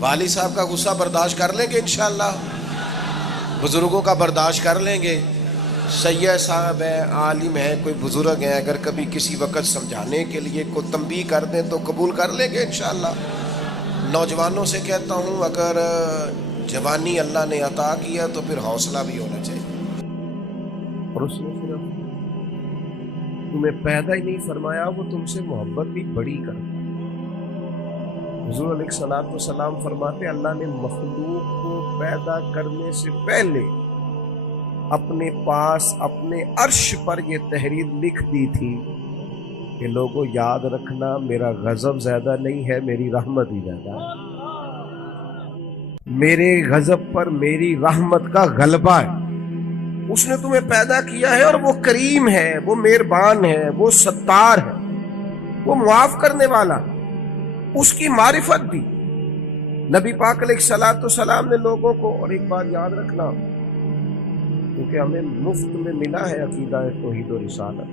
والد صاحب کا غصہ برداشت کر لیں گے انشاءاللہ، بزرگوں کا برداشت کر لیں گے. سید صاحب ہیں، عالم ہیں، کوئی بزرگ ہیں، اگر کبھی کسی وقت سمجھانے کے لیے کوئی تنبیہ کر دیں تو قبول کر لیں گے انشاءاللہ. نوجوانوں سے کہتا ہوں اگر جوانی اللہ نے عطا کیا تو پھر حوصلہ بھی ہونا چاہیے. اور اس نے صرف تمہیں پیدا ہی نہیں فرمایا، وہ تم سے محبت بھی بڑی کر. حضور علیہ الصلوۃ والسلام فرماتے اللہ نے مخلوق کو پیدا کرنے سے پہلے اپنے پاس اپنے عرش پر یہ تحریر لکھ دی تھی کہ لوگوں یاد رکھنا میرا غضب زیادہ نہیں ہے، میری رحمت ہی زیادہ ہے. میرے غضب پر میری رحمت کا غلبہ ہے. اس نے تمہیں پیدا کیا ہے اور وہ کریم ہے، وہ مہربان ہے، وہ ستار ہے، وہ معاف کرنے والا. اس کی معرفت دی نبی پاک علیہ الصلوۃ والسلام نے لوگوں کو. اور ایک بات یاد رکھنا، کیونکہ ہمیں مفت میں ملا ہے عقیدہ توحید و رسالت،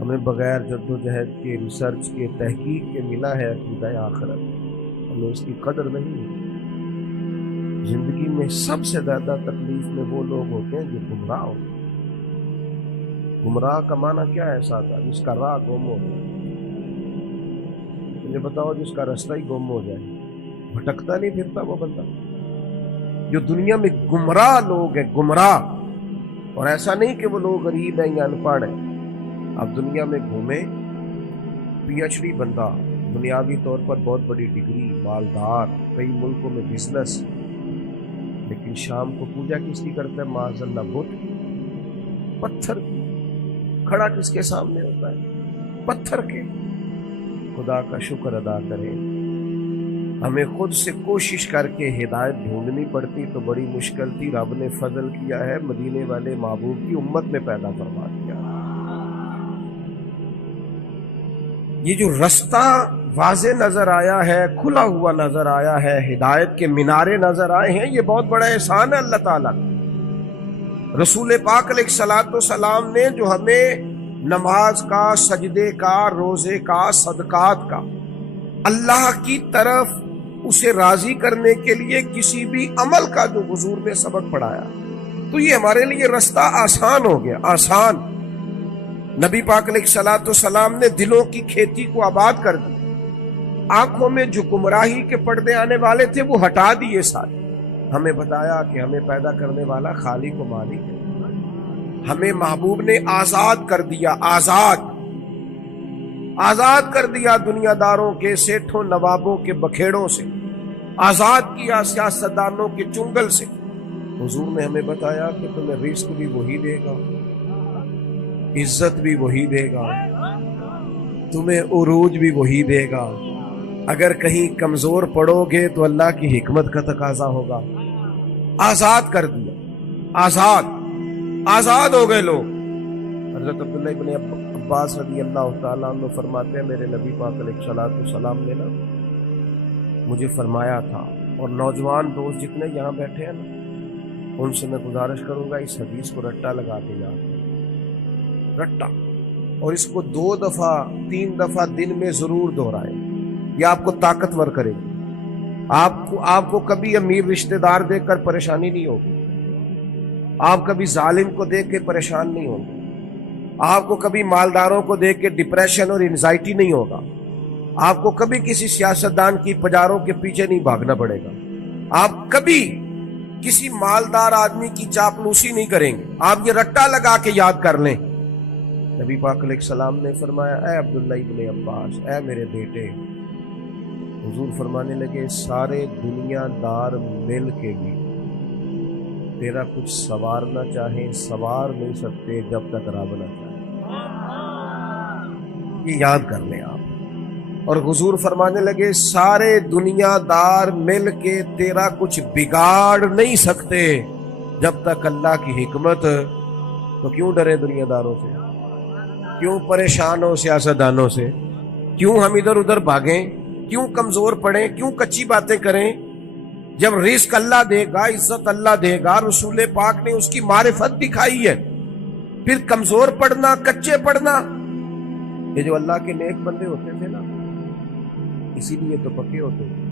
ہمیں بغیر جد و جہد کے، ریسرچ کے، تحقیق کے ملا ہے عقیدہ آخرت. ہمیں اس کی قدر نہیں ہے. زندگی میں سب سے زیادہ تکلیف میں وہ لوگ ہوتے ہیں جو گمراہ ہوتے ہیں. گمراہ کا معنی کیا ہے سادہ؟ جس کا راہ گم ہو جائے. مجھے بتاؤ جس کا رستہ ہی گم ہو جائے، بھٹکتا نہیں پھرتا وہ بندہ. جو دنیا میں گمراہ لوگ ہیں، گمراہ، اور ایسا نہیں کہ وہ لوگ غریب ہیں یا ان پڑھ ہیں. اب دنیا میں گھومیں، پی ایچ ڈی بندہ، بنیادی طور پر بہت بڑی ڈگری، مالدار، کئی ملکوں میں بزنس، لیکن شام کو پوجا کس کی کرتا ہے؟ معاذ اللہ بت کی، پتھر کی. کھڑا کس کے سامنے ہوتا ہے؟ پتھر کے. خدا کا شکر ادا کریں. ہمیں خود سے کوشش کر کے ہدایت ڈھونڈنی پڑتی تو بڑی مشکل تھی. رب نے فضل کیا ہے، مدینے والے محبوب کی امت میں پیدا فرما دیا. یہ جو رستہ واضح نظر آیا ہے، کھلا ہوا نظر آیا ہے، ہدایت کے مینارے نظر آئے ہیں، یہ بہت بڑا احسان ہے اللہ تعالیٰ. رسول پاک علیہ الصلوۃ والسلام نے جو ہمیں نماز کا، سجدے کا، روزے کا، صدقات کا، اللہ کی طرف اسے راضی کرنے کے لیے کسی بھی عمل کا جو حضور نے سبق پڑھایا، تو یہ ہمارے لیے رستہ آسان ہو گیا. آسان. نبی پاک علیہ الصلوۃ والسلام نے دلوں کی کھیتی کو آباد کر دی. آنکھوں میں جو گمراہی کے پردے آنے والے تھے وہ ہٹا دیے سارے. ہمیں بتایا کہ ہمیں پیدا کرنے والا خالق و مالک ہے. ہمیں محبوب نے آزاد کر دیا، آزاد کر دیا دنیا داروں کے، سیٹھوں نوابوں کے بکھیڑوں سے، آزاد کیا سیاستدانوں کے چنگل سے. حضور نے ہمیں بتایا کہ تمہیں رزق بھی وہی دے گا، عزت بھی وہی دے گا، تمہیں عروج بھی وہی دے گا. اگر کہیں کمزور پڑو گے تو اللہ کی حکمت کا تقاضا ہوگا. آزاد کر دیا، آزاد ہو گئے لوگ. حضرت عبداللہ ابن عباس رضی اللہ تعالیٰ عنہ فرماتے ہیں میرے نبی پاک علیہ الصلوۃ والسلام نے نا مجھے فرمایا تھا، اور نوجوان دوست جتنے یہاں بیٹھے ہیں نا ان سے میں گزارش کروں گا اس حدیث کو رٹا لگا کے یاد کریں، رٹا، اور اس کو 2 دفعہ 3 دفعہ دن میں ضرور دہرائیں. یہ آپ کو طاقتور کرے گی. آپ کو کبھی امیر رشتہ دار دیکھ کر پریشانی نہیں ہوگی، آپ کبھی ظالم کو دیکھ کے پریشان نہیں ہوگے، آپ کو کبھی مالداروں کو دیکھ کے ڈپریشن اور انزائٹی نہیں ہوگا، آپ کو کبھی کسی سیاستدان کی پجاروں کے پیچھے نہیں بھاگنا پڑے گا، آپ کبھی کسی مالدار آدمی کی چاپلوسی نہیں کریں گے. آپ یہ رٹا لگا کے یاد کر لیں. نبی پاک علیہ السلام نے فرمایا اے عبداللہ ابن عباس، اے میرے بیٹے، حضور فرمانے لگے سارے دنیا دار مل کے بھی تیرا کچھ سوارنا چاہیں سوار نہیں سکتے جب تک رب نہ چاہے. یہ یاد کر لیں آپ. اور حضور فرمانے لگے سارے دنیا دار مل کے تیرا کچھ بگاڑ نہیں سکتے جب تک اللہ کی حکمت. تو کیوں ڈرے دنیا داروں سے؟ کیوں پریشان ہو سیاستدانوں سے؟ کیوں ہم ادھر ادھر بھاگیں؟ کیوں کمزور پڑیں؟ کیوں کچی باتیں کریں؟ جب رزق اللہ دے گا، عزت اللہ دے گا، رسول پاک نے اس کی معرفت دکھائی ہے. پھر کمزور پڑنا، کچے پڑنا. یہ جو اللہ کے نیک بندے ہوتے تھے نا اسی لیے تو پکے ہوتے تھے.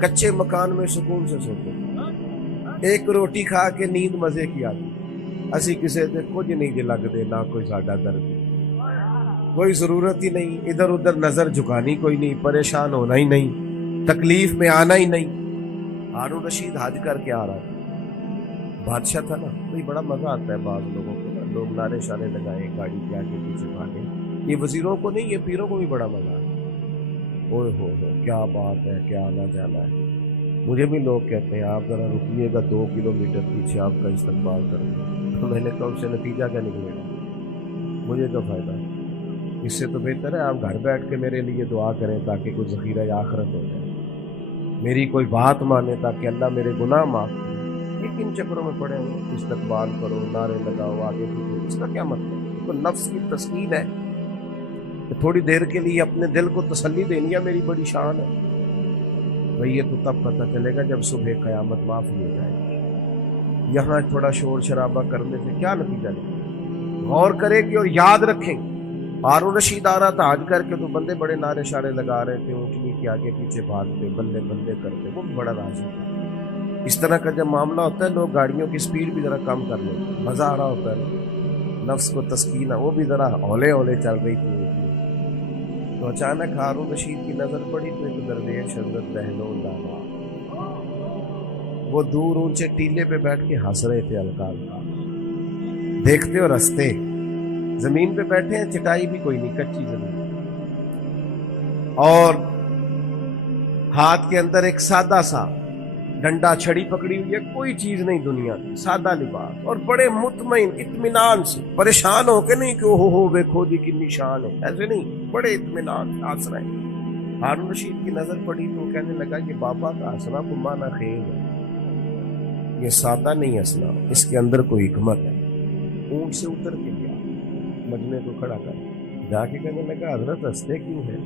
کچے مکان میں سکون سے سوتے، ایک روٹی کھا کے نیند مزے کی آتی. اسی کسی سے کچھ نہیں جی لگتے، نہ کوئی ساڈا درد، کوئی ضرورت ہی نہیں، ادھر ادھر نظر جھکانی کوئی نہیں، پریشان ہونا ہی نہیں، تکلیف میں آنا ہی نہیں. ہارون رشید حج کر کے آ رہا تھا، بادشاہ تھا نا. تو بڑا مزہ آتا ہے بعض لوگوں کو نا، لوگ نعرے شارے لگائے، گاڑی کے آگے پیچھے بھاگے. یہ وزیروں کو نہیں، یہ پیروں کو بھی بڑا مزہ آتا ہے. اوہ ہو کیا بات ہے، کیا آنا جانا ہے. مجھے بھی لوگ کہتے ہیں آپ ذرا رکیے گا 2 کلومیٹر پیچھے آپ کا استقبال کر دیں. تو میں نے کہا اس سے نتیجہ کیا نکلے گا، مجھے کیا فائدہ. اس سے تو بہتر ہے آپ گھر بیٹھ کے میرے لیے دعا کریں تاکہ کوئی ذخیرہ آخرت ہو جائے، میری کوئی بات مانے تاکہ اللہ میرے گناہ معاف کرے. یہ کن چکروں میں پڑے ہوں، استقبال کرو، نعرے لگاؤ، آگے پیچھے، اس کا کیا مطلب؟ تو نفس کی تسکین ہے کہ تھوڑی دیر کے لیے اپنے دل کو تسلی دینی ہے میری بڑی شان ہے. بھئی یہ تو تب پتہ چلے گا جب صبح قیامت معافی ہو جائے. یہاں تھوڑا شور شرابہ کرنے سے کیا نتیجہ نکلے؟ غور کرے گی اور یاد رکھیں. ہارون رشید آ رہا تھا حج کر کے تو بندے بڑے نعرے شارے لگا رہے تھے، اونٹنی کے آگے پیچھے بھاگتے، بلے بلے کرتے، وہ بھی بڑا راضی تھا. اس طرح کا جب معاملہ ہوتا ہے لوگ گاڑیوں کی سپیڈ بھی ذرا کم کر لیں، مزہ آ رہا ہوتا ہے، نفس کو تسکین ہے. وہ بھی ذرا ہولے ہولے چل رہی تھی. تو اچانک ہارون رشید کی نظر پڑی تو ایک درویش حضرت بہلول لالا وہ دور اونچے ٹیلے پہ بیٹھ کے ہنس رہے تھے ہلکا ہلکا. دیکھتے اور ہنستے. زمین پہ بیٹھے ہیں، چٹائی بھی کوئی نہیں، کچی زمین، اور ہاتھ کے اندر ایک سادہ سا ڈنڈا چھڑی پکڑی ہوئی ہے، کوئی چیز نہیں دنیا کی، سادہ لباس، اور بڑے مطمئن اطمینان سے، پریشان ہو کے نہیں کہ ہو دیکھو جی کتنی شان ہے، ایسے نہیں، بڑے اطمینان سے ہنس رہے ہیں. ہارون رشید کی نظر پڑی تو کہنے لگا کہ بابا کا ہنسنا کو مانا خیز ہے، یہ سادہ نہیں ہنسنا، اس کے اندر کوئی حکمت ہے. اونٹ سے اتر کے گیا، مجمع کو کھڑا کر جا کے کہنے لگا حضرت ہنستے کیوں ہیں؟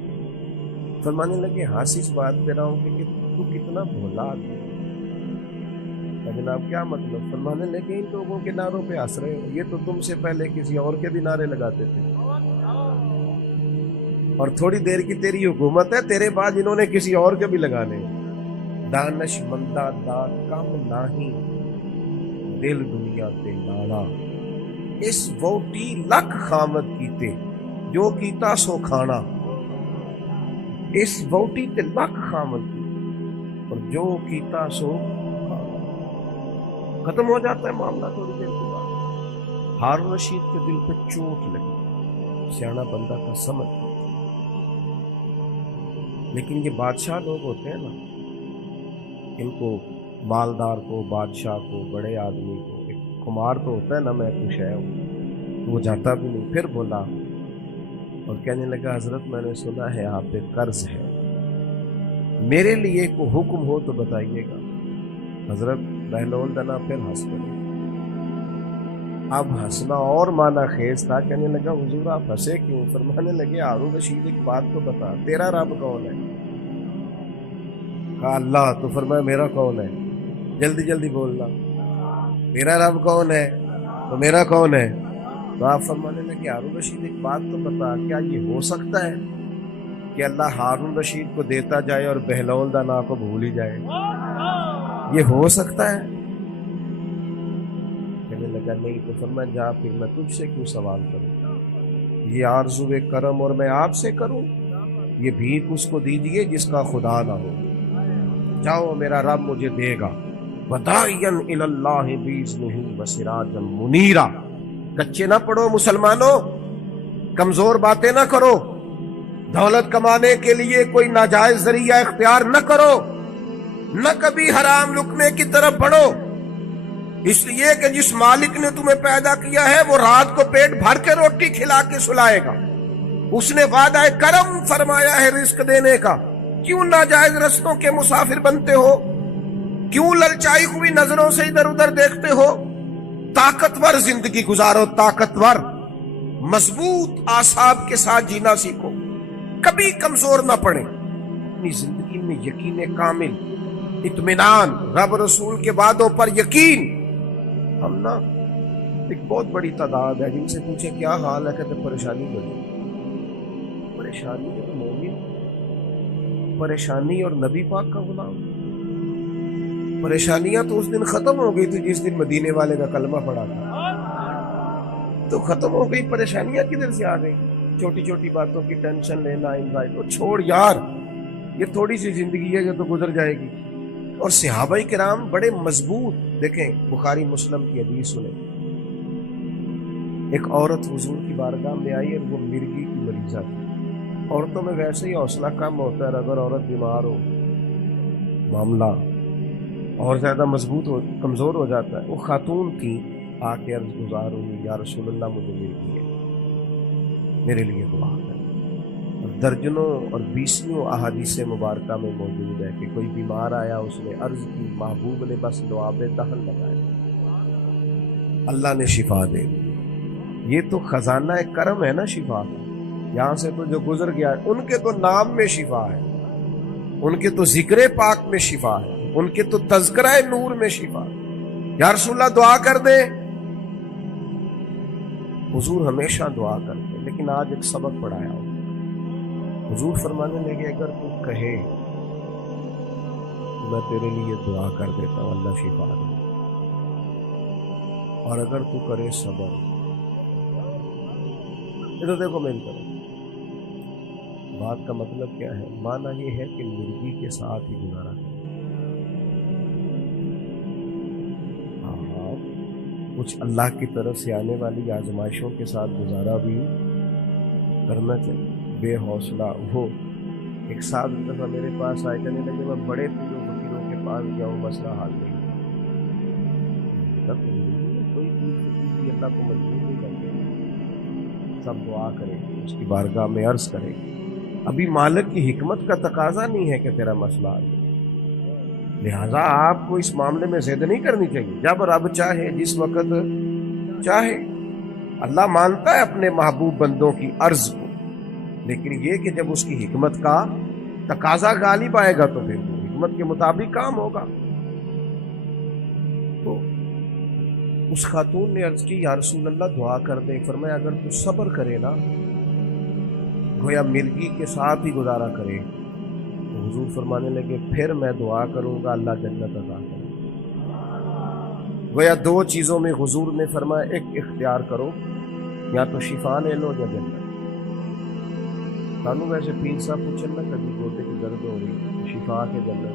فرمانے لگے ہنس اس بات پہ رہا ہوں کہ تو کتنا بھولا آدمی. جناب کیا مطلب؟ فرمانے لگے ان لوگوں کے نعروں پہ ہنس رہے ہو، یہ تو تم سے پہلے کسی اور کے بھی نعرے لگاتے تھے، اور تھوڑی دیر کی تیری حکومت ہے، تیرے بعد انہوں نے کسی اور کے بھی لگانے. دانش مندہ دا کم نہیں دل دنیا تے لاڑا، اس ووٹی لکھ خامد کیتے جو کیتا سو کھانا. اس ووٹی تے لکھ خامد کی، اور جو کیتا سو ختم ہو جاتا ہے معاملہ تھوڑی دیر کے بعد۔ ہارون رشید کے دل پہ چوٹ لگی، سیانا بندہ کا سمجھ، لیکن یہ بادشاہ لوگ ہوتے ہیں نا، ان کو مالدار کو، بادشاہ کو، بڑے آدمی کو ایک خمار تو ہوتا ہے نا، میں خوش ہے ہوں، وہ جاتا بھی نہیں۔ پھر بولا اور کہنے لگا حضرت میں نے سنا ہے آپ پہ قرض ہے، میرے لیے کوئی حکم ہو تو بتائیے گا۔ حضرت بہلول دنا پھر ہنس پڑے، اب ہنسنا اور معنی خیز تھا۔ کہنے لگا حضور آپ ہنسے کیوں؟ فرمانے لگے ہارون رشید ایک بات تو بتا، تیرا رب کون ہے؟ کہا اللہ۔ تو فرمایا میرا کون ہے؟ جلدی جلدی بولنا، میرا رب کون ہے تو میرا کون ہے؟ تو آپ فرمانے لگے ہارون رشید ایک بات تو بتا، کیا یہ ہو سکتا ہے کہ اللہ ہارون رشید کو دیتا جائے اور بہلول دانا کو بھول ہی جائے؟ یہ ہو سکتا ہے؟ کہنے لگا نہیں۔ تو فرمایا جا پھر میں تجھ سے کیوں سوال کروں، یہ آرزو کرم اور میں آپ سے کروں؟ یہ بھیک اس کو دیجیے جس کا خدا نہ ہو، جاؤ میرا رب مجھے دے گا۔ وَدَاعِيًا إِلَى اللَّهِ بِإِذْنِهِ وَسِرَاجًا مُنِيرًا۔ کچے نہ پڑھو مسلمانوں، کمزور باتیں نہ کرو، دولت کمانے کے لیے کوئی ناجائز ذریعہ اختیار نہ کرو، نہ کبھی حرام لقمے کی طرف بڑھو، اس لیے کہ جس مالک نے تمہیں پیدا کیا ہے وہ رات کو پیٹ بھر کے روٹی کھلا کے سلائے گا، اس نے وعدہ کرم فرمایا ہے رزق دینے کا۔ کیوں ناجائز رستوں کے مسافر بنتے ہو؟ کیوں للچائی ہوئی نظروں سے ادھر ادھر دیکھتے ہو؟ طاقتور زندگی گزارو، طاقتور مضبوط اعصاب کے ساتھ جینا سیکھو، کبھی کمزور نہ پڑے، اپنی زندگی میں یقین کامل، اطمینان، رب رسول کے وعدوں پر یقین۔ ہم نا ایک بہت بڑی تعداد ہے جن سے پوچھے کیا حال ہے، کہتے پریشانی بڑی۔ پریشانی ہے تو مومن، پریشانی اور نبی پاک کا غلام۔ پریشانیاں تو اس دن ختم ہو گئی تھی جس دن مدینے والے کا کلمہ پڑا تھا، تو ختم ہو گئی۔ پریشانیاں کدھر سے آ گئی؟ چھوٹی چھوٹی باتوں کی ٹینشن لینا، انزائٹی، چھوڑ یار، یہ تھوڑی سی زندگی ہے جو تو گزر جائے گی۔ اور صحابہ کرام بڑے مضبوط، دیکھیں بخاری مسلم کی حدیث سنیں، ایک عورت حضور کی بارگاہ میں آئی اور وہ مرگی کی مریضہ تھی۔ عورتوں میں ویسے ہی حوصلہ کم ہوتا ہے، اگر عورت بیمار ہو معاملہ اور زیادہ مضبوط ہو، کمزور ہو جاتا ہے۔ وہ خاتون تھی، آ کے عرض گزار ہوئی، یا رسول اللہ مجھے مرگی ہے، میرے لیے دعا کریں۔ اور درجنوں اور 20 احادیث مبارکہ میں موجود ہے کہ کوئی بیمار آیا، اس نے عرض کی، محبوب نے بس لعاب دہن لگائے، اللہ نے شفا دے دی۔ یہ تو خزانہ کرم ہے نا شفا کا۔ یہاں سے تو جو گزر گیا ہے، ان کے تو نام میں شفا ہے، ان کے تو ذکر پاک میں شفا ہے، ان کے تو تذکرہ نور میں شفا ہے۔ یا رسول اللہ دعا کر دے، حضور ہمیشہ دعا کرتے، لیکن آج ایک سبق پڑھایا ہو۔ حضور فرمانے لگے اگر تو کہے میں تیرے لیے دعا کر دیتا ہوں اللہ شفا دے، اور اگر تو کرے صبر۔ یہ تو دیکھو مل کر بات کا مطلب کیا ہے؟ معنی یہ ہے کہ مرگی کے ساتھ ہی گزارا کرے۔ کچھ اللہ کی طرف سے آنے والی آزمائشوں کے ساتھ گزارا بھی کرنا چاہیے۔ بے حوصلہ وہ ایک ساتھ دفعہ میرے پاس آئے، کہنے لگے میں بڑے پیروں فقیروں کے پاس گیا ہوں، مسئلہ حل نہیں۔ کوئی پیر فقیر بھی اللہ کو مجبور نہیں کرتے، سب دعا کرے، اس کی بارگاہ میں عرض کرے۔ ابھی مالک کی حکمت کا تقاضا نہیں ہے کہ تیرا مسئلہ حل ہو، لہذا آپ کو اس معاملے میں زد نہیں کرنی چاہیے۔ جب رب چاہے، جس وقت چاہے، اللہ مانتا ہے اپنے محبوب بندوں کی عرض کو، لیکن یہ کہ جب اس کی حکمت کا تقاضا غالب آئے گا تو پھر وہ حکمت کے مطابق کام ہوگا۔ تو اس خاتون نے عرض کی یا رسول اللہ دعا کر دے۔ فرمایا اگر تو صبر کرے نا، گویا مرگی کے ساتھ ہی گزارا کرے، تو حضور فرمانے لگے پھر میں دعا کروں گا اللہ جنت عطا کرے۔ گویا دو چیزوں میں حضور نے فرمایا ایک اختیار کرو، یا تو شفا لے لو یا جنت۔ سانو ویسے پیر صاحب پوچھن نا کبھی گوڈے کی درد ہو رہی، شفا کے جنت،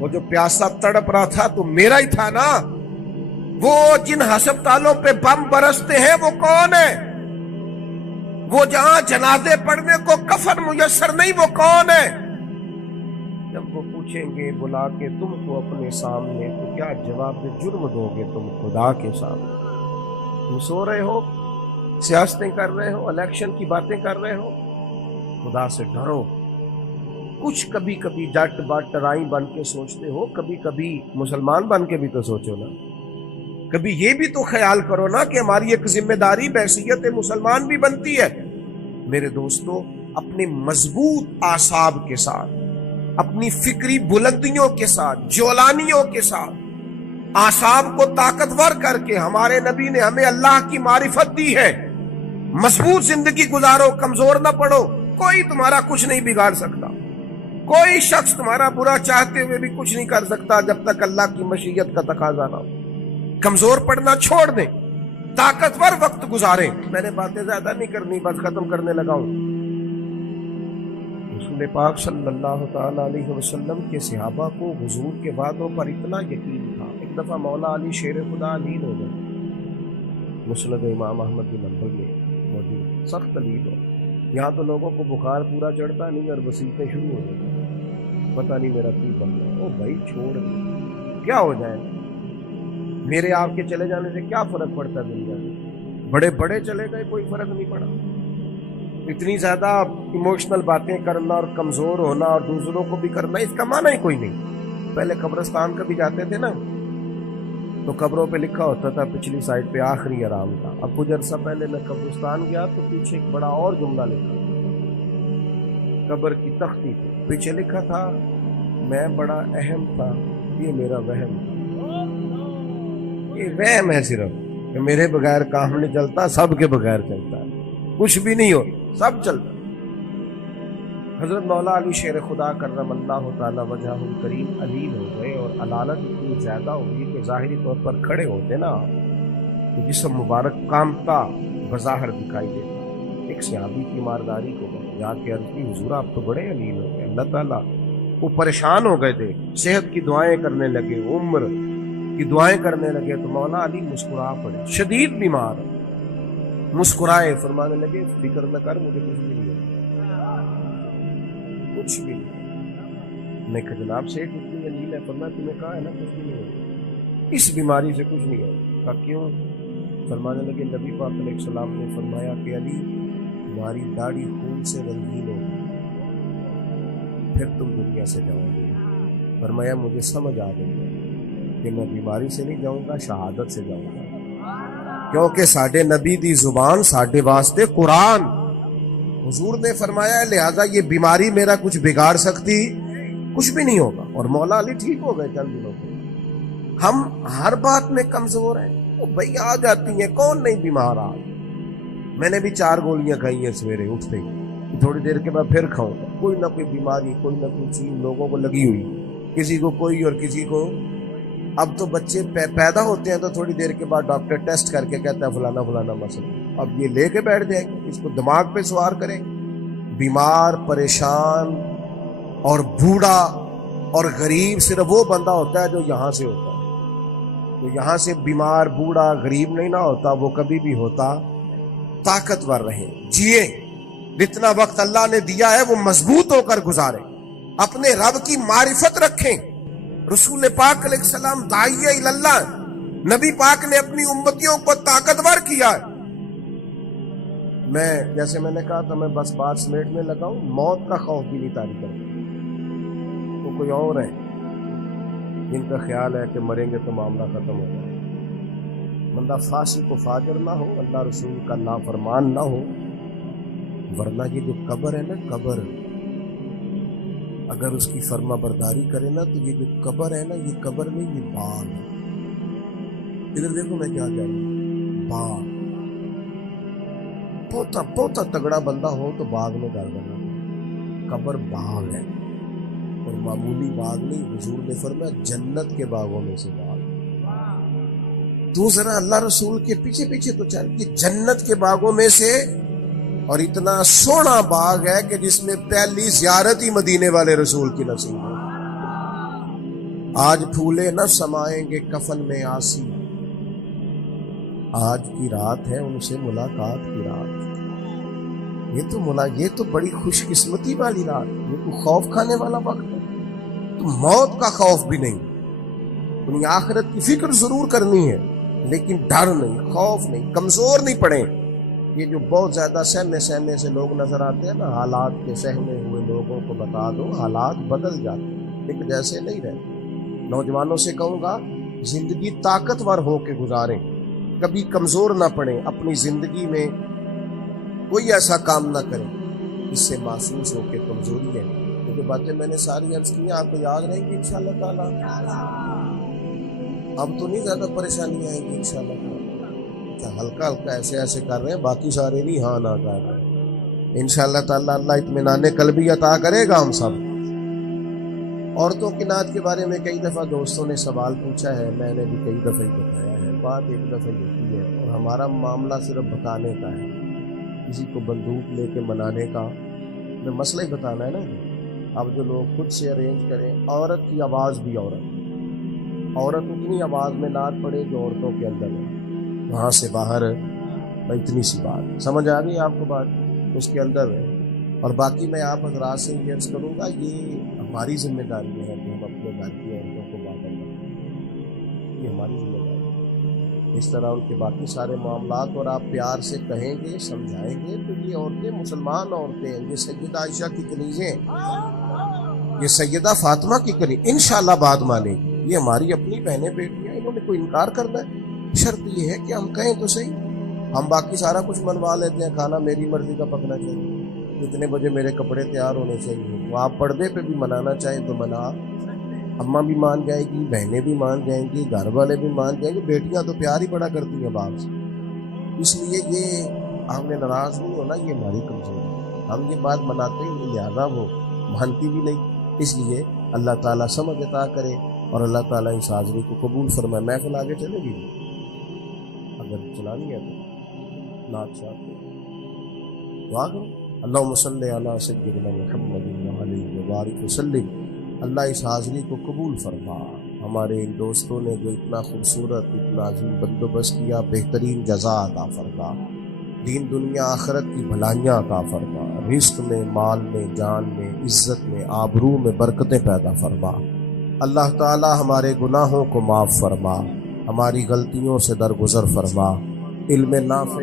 وہ جو پیاسا تڑپ رہا تھا تو میرا ہی تھا نا. وہ جن ہسپتالوں پہ بم برستے ہیں وہ کون ہے؟ وہ جہاں جنازے پڑھنے کو کفن میسر نہیں وہ کون ہے؟ جب وہ پوچھیں گے بلا کے تم کو اپنے سامنے تو کیا جواب جرم دو گے تم خدا کے سامنے؟ تم سو رہے ہو، سیاستیں کر رہے ہو، الیکشن کی باتیں کر رہے ہو، خدا سے ڈرو. کچھ کبھی کبھی جٹ بٹ رائی بن کے سوچتے ہو، کبھی کبھی مسلمان بن کے بھی تو سوچو نا. کبھی یہ بھی تو خیال کرو نا کہ ہماری ایک ذمہ داری بحیثیت مسلمان بھی بنتی ہے. میرے دوستو، اپنے مضبوط اعصاب کے ساتھ، اپنی فکری بلندیوں کے ساتھ، جولانیوں کے ساتھ اعصاب کو طاقتور کر کے ہمارے نبی نے ہمیں اللہ کی معرفت دی ہے. مضبوط زندگی گزارو، کمزور نہ پڑو. کوئی تمہارا کچھ نہیں بگاڑ سکتا، کوئی شخص تمہارا برا چاہتے ہوئے بھی کچھ نہیں کر سکتا جب تک اللہ کی مشیت کا تقاضا نہ ہو. کمزور پڑنا چھوڑ دیں، طاقتور وقت گزاریں. میں نے باتیں زیادہ نہیں کرنی، بس ختم کرنے لگا ہوں. رسول پاک صلی اللہ تعالی علیہ وسلم کے صحابہ کو حضور کے وعدوں پر اتنا یقین تھا. ایک دفعہ مولا علی شیر خدا نیند ہو گئے. مسند امام احمد بن حنبل میں موجود، سخت نیند ہو. یہاں تو لوگوں کو بخار پورا چڑھتا نہیں اور وسیلتیں شروع ہو جاتی، پتہ نہیں میرا کی بننا. او بھائی چھوڑ دیں، کیا ہو جائے؟ میرے آپ کے چلے جانے سے کیا فرق پڑتا دنیا میں؟ بڑے بڑے چلے گئے، کوئی فرق نہیں پڑا. اتنی زیادہ ایموشنل باتیں کرنا اور کمزور ہونا اور دوسروں کو بھی کرنا، اس کا معنی ہی کوئی نہیں. پہلے قبرستان کبھی جاتے تھے نا تو قبروں پہ لکھا ہوتا تھا پچھلی سائڈ پہ آخری آرام کا. اب کچھ عرصہ پہلے میں قبرستان گیا تو پیچھے ایک بڑا اور جملہ لکھا، قبر کی تختی پہ پیچھے لکھا تھا میں بڑا اہم تھا، یہ میرا وہم تھا. یہ وہم ہے صرف کہ میرے بغیر کام نہیں چلتا، سب کے بغیر چلتا ہے، کچھ بھی نہیں ہو، سب چلتا. حضرت مولا علی شیر خدا کرم اللہ تعالی وجہہ الکریم علیل ہو گئے اور علالت اتنی زیادہ ہوئی کہ ظاہری طور پر کھڑے ہوتے نا تو جسم مبارک کامتا بظاہر دکھائی دیتا. ایک صحابی کی مارداری کو جا کے عرض کی حضور آپ تو بڑے علیل ہو گئے اللہ تعالیٰ. وہ پریشان ہو گئے تھے، صحت کی دعائیں کرنے لگے، عمر کی دعائیں کرنے لگے. تو مولا علی مسکرا پڑے، شدید بیمار مسکرائے، فرمانے لگے فکر نہ کر، مجھے کچھ بھی نہیں ہوتا، کچھ بھی نہیں. میں کہا جناب سے اتنی علیل ہے، فرمایا تمہیں کہا ہے نا کچھ بھی نہیں ہوتا، اس بیماری سے کچھ نہیں ہوتا. کہا کیوں؟ فرمانے لگے نبی پاک علیہ السلام نے فرمایا کہ علی تمہاری داڑھی خون سے رنگین ہوگی، پھر تم دنیا سے جاؤ گے. فرمایا مجھے سمجھ آ گئی کہ میں بیماری سے نہیں جاؤں گا، شہادت سے جاؤں گا، کیونکہ ساڈے نبی دی زبان ساڈے واسطے قرآن. حضور نے فرمایا لہذا یہ بیماری میرا کچھ بگاڑ سکتی کچھ بھی نہیں ہوگا. اور مولا علی ٹھیک ہو گئے چند دنوں میں. ہم ہر بات میں کمزور ہیں، وہ بھائی آ جاتی ہیں، کون نہیں بیمار آ. میں نے بھی 4 گولیاں کھائی ہیں سویرے اٹھتے ہی، تھوڑی دیر کے بعد پھر کھاؤں گا. کوئی نہ کوئی بیماری، کوئی نہ کوئی چیز لوگوں کو لگی ہوئی، کسی کو کوئی اور کسی کو. اب تو بچے پیدا ہوتے ہیں تو تھوڑی دیر کے بعد ڈاکٹر ٹیسٹ کر کے کہتا ہے فلانا فلانا مسئلہ. اب یہ لے کے بیٹھ جائیں گے، اس کو دماغ پہ سوار کریں. بیمار، پریشان اور بوڑھا اور غریب صرف وہ بندہ ہوتا ہے جو یہاں سے ہوتا ہے. تو یہاں سے بیمار، بوڑھا، غریب نہیں نہ ہوتا، وہ کبھی بھی ہوتا. طاقتور رہیں، جیے، جتنا وقت اللہ نے دیا ہے وہ مضبوط ہو کر گزاریں، اپنے رب کی معرفت رکھیں. رسول پاک علیہ السلام داعیہ اللہ، نبی پاک نے اپنی امتیوں کو طاقتور کیا. میں جیسے میں نے کہا تھا میں بس بات سمیٹنے لگا ہوں. موت کا خوف بھی نہیں طاری کرتا. تو کوئی اور ہے جن کا خیال ہے کہ مریں گے تو معاملہ ختم ہو جائے. بندہ فاسق و فاجر نہ ہو، اللہ رسول کا نافرمان نہ ہو، ورنہ یہ جو قبر ہے نا، قبر اگر اس کی فرما برداری کرے نا تو یہ جو قبر ہے نا، یہ قبر میں یہ باغ ہے. ادھر دیکھو میں کیا کہہ رہا ہوں، باغ. بہت تگڑا بندہ ہو تو باغ میں ڈال دینا. قبر باغ ہے اور معمولی باغ نہیں. حضور نے فرمایا جنت کے باغوں میں سے باغ. تو ذرا اللہ رسول کے پیچھے پیچھے تو چل کہ جنت کے باغوں میں سے، اور اتنا سونا باغ ہے کہ جس میں پہلی زیارت ہی مدینے والے رسول کی نصیب ہے. آج پھولے نہ سمائیں گے کفن میں آسی، آج کی رات ہے ان سے ملاقات کی رات۔ یہ تو بڑی خوش قسمتی والی رات، یہ تو خوف کھانے والا وقت ہے۔ تو موت کا خوف بھی نہیں، اپنی آخرت کی فکر ضرور کرنی ہے، لیکن ڈر نہیں، خوف نہیں، کمزور نہیں پڑے۔ یہ جو بہت زیادہ سہنے سے لوگ نظر آتے ہیں نا، حالات کے سہنے ہوئے لوگوں کو بتا دو حالات بدل جاتے ہیں، ایک جیسے نہیں رہتے۔ نوجوانوں سے کہوں گا زندگی طاقتور ہو کے گزاریں، کبھی کمزور نہ پڑیں، اپنی زندگی میں کوئی ایسا کام نہ کریں اس سے محسوس ہو کے کمزوری ہے۔ یہ جو باتیں میں نے ساری عرض کی ہیں آپ کو یاد رہیں گی انشاءاللہ تعالیٰ؟ اب تو نہیں زیادہ پریشانی آئیں گی انشاءاللہ تعالیٰ، ہلکا ہلکا ایسے کر رہے ہیں، باقی سارے نہیں ہاں نہ کر رہے ہیں انشاءاللہ تعالیٰ۔ اللہ اطمینان قلبی عطا کرے گا ہم سب۔ عورتوں کی نعت کے بارے میں کئی دفعہ دوستوں نے سوال پوچھا ہے، میں نے بھی کئی دفعہ ہی بتایا ہے، بات ایک دفعہ ہوتی ہے اور ہمارا معاملہ صرف بتانے کا ہے، کسی کو بندوق لے کے منانے کا میں مسئلہ ہی بتانا ہے نا۔ اب جو لوگ خود سے ارینج کریں، عورت کی آواز بھی عورت اتنی آواز میں نعت پڑے جو عورتوں کے اندر ہے، وہاں سے باہر اتنی سی بات سمجھ آ گئی آپ کو، بات اس کے اندر ہے۔ اور باقی میں آپ حضرات سے یہ عرض کروں گا، یہ ہماری ذمہ داری ہے کہ ہم اپنے گھر کی عورتوں کو باہر رکھیں، یہ ہماری ذمہ داری ہے۔ اس طرح ان کے باقی سارے معاملات اور آپ پیار سے کہیں گے، سمجھائیں گے تو یہ عورتیں مسلمان عورتیں ہیں، یہ سیدہ عائشہ کی کنیزیں ہیں، یہ سیدہ فاطمہ کی کنیز انشاءاللہ بات مانیں گی، یہ ہماری اپنی بہنیں بیٹیاں، انہوں نے کوئی انکار کرنا ہے؟ شرط یہ ہے کہ ہم کہیں تو صحیح، ہم باقی سارا کچھ منوا لیتے ہیں، کھانا میری مرضی کا پکنا چاہیے، اتنے بجے میرے کپڑے تیار ہونے چاہیے، تو آپ پردے پہ بھی منانا چاہیں تو منا، اماں بھی مان جائے گی، بہنیں بھی مان جائیں گی، گھر والے بھی مان جائیں گے، بیٹیاں تو پیار ہی بڑا کرتی ہیں باپ سے۔ اس لیے یہ ہم نے ناراض نہیں ہونا، یہ ہماری کمزوری ہے، ہم یہ بات مناتے ہی نہیں، لہٰذا وہ مانتی بھی نہیں۔ اس لیے اللہ تعالیٰ سمجھ عطا کرے اور اللہ تعالیٰ اس حاضری کو قبول فرمائے۔ محفل آگے چلے گی اگر چلانی ہے تو نعت شاعت دعا کرو۔ اللہم صلی علی سیدنا محمد وعلیہ وبارک وسلم۔ اللہ اس حاضری کو قبول فرما، ہمارے ان دوستوں نے جو اتنا خوبصورت اتنا عظیم بندوبست کیا، بہترین جزا عطا فرما، دین دنیا آخرت کی بھلائیاں عطا فرما، رزق میں، مال میں، جان میں، عزت میں، آبرو میں برکتیں پیدا فرما۔ اللہ تعالی ہمارے گناہوں کو معاف فرما، ہماری غلطیوں سے درگزر فرما، علم نافع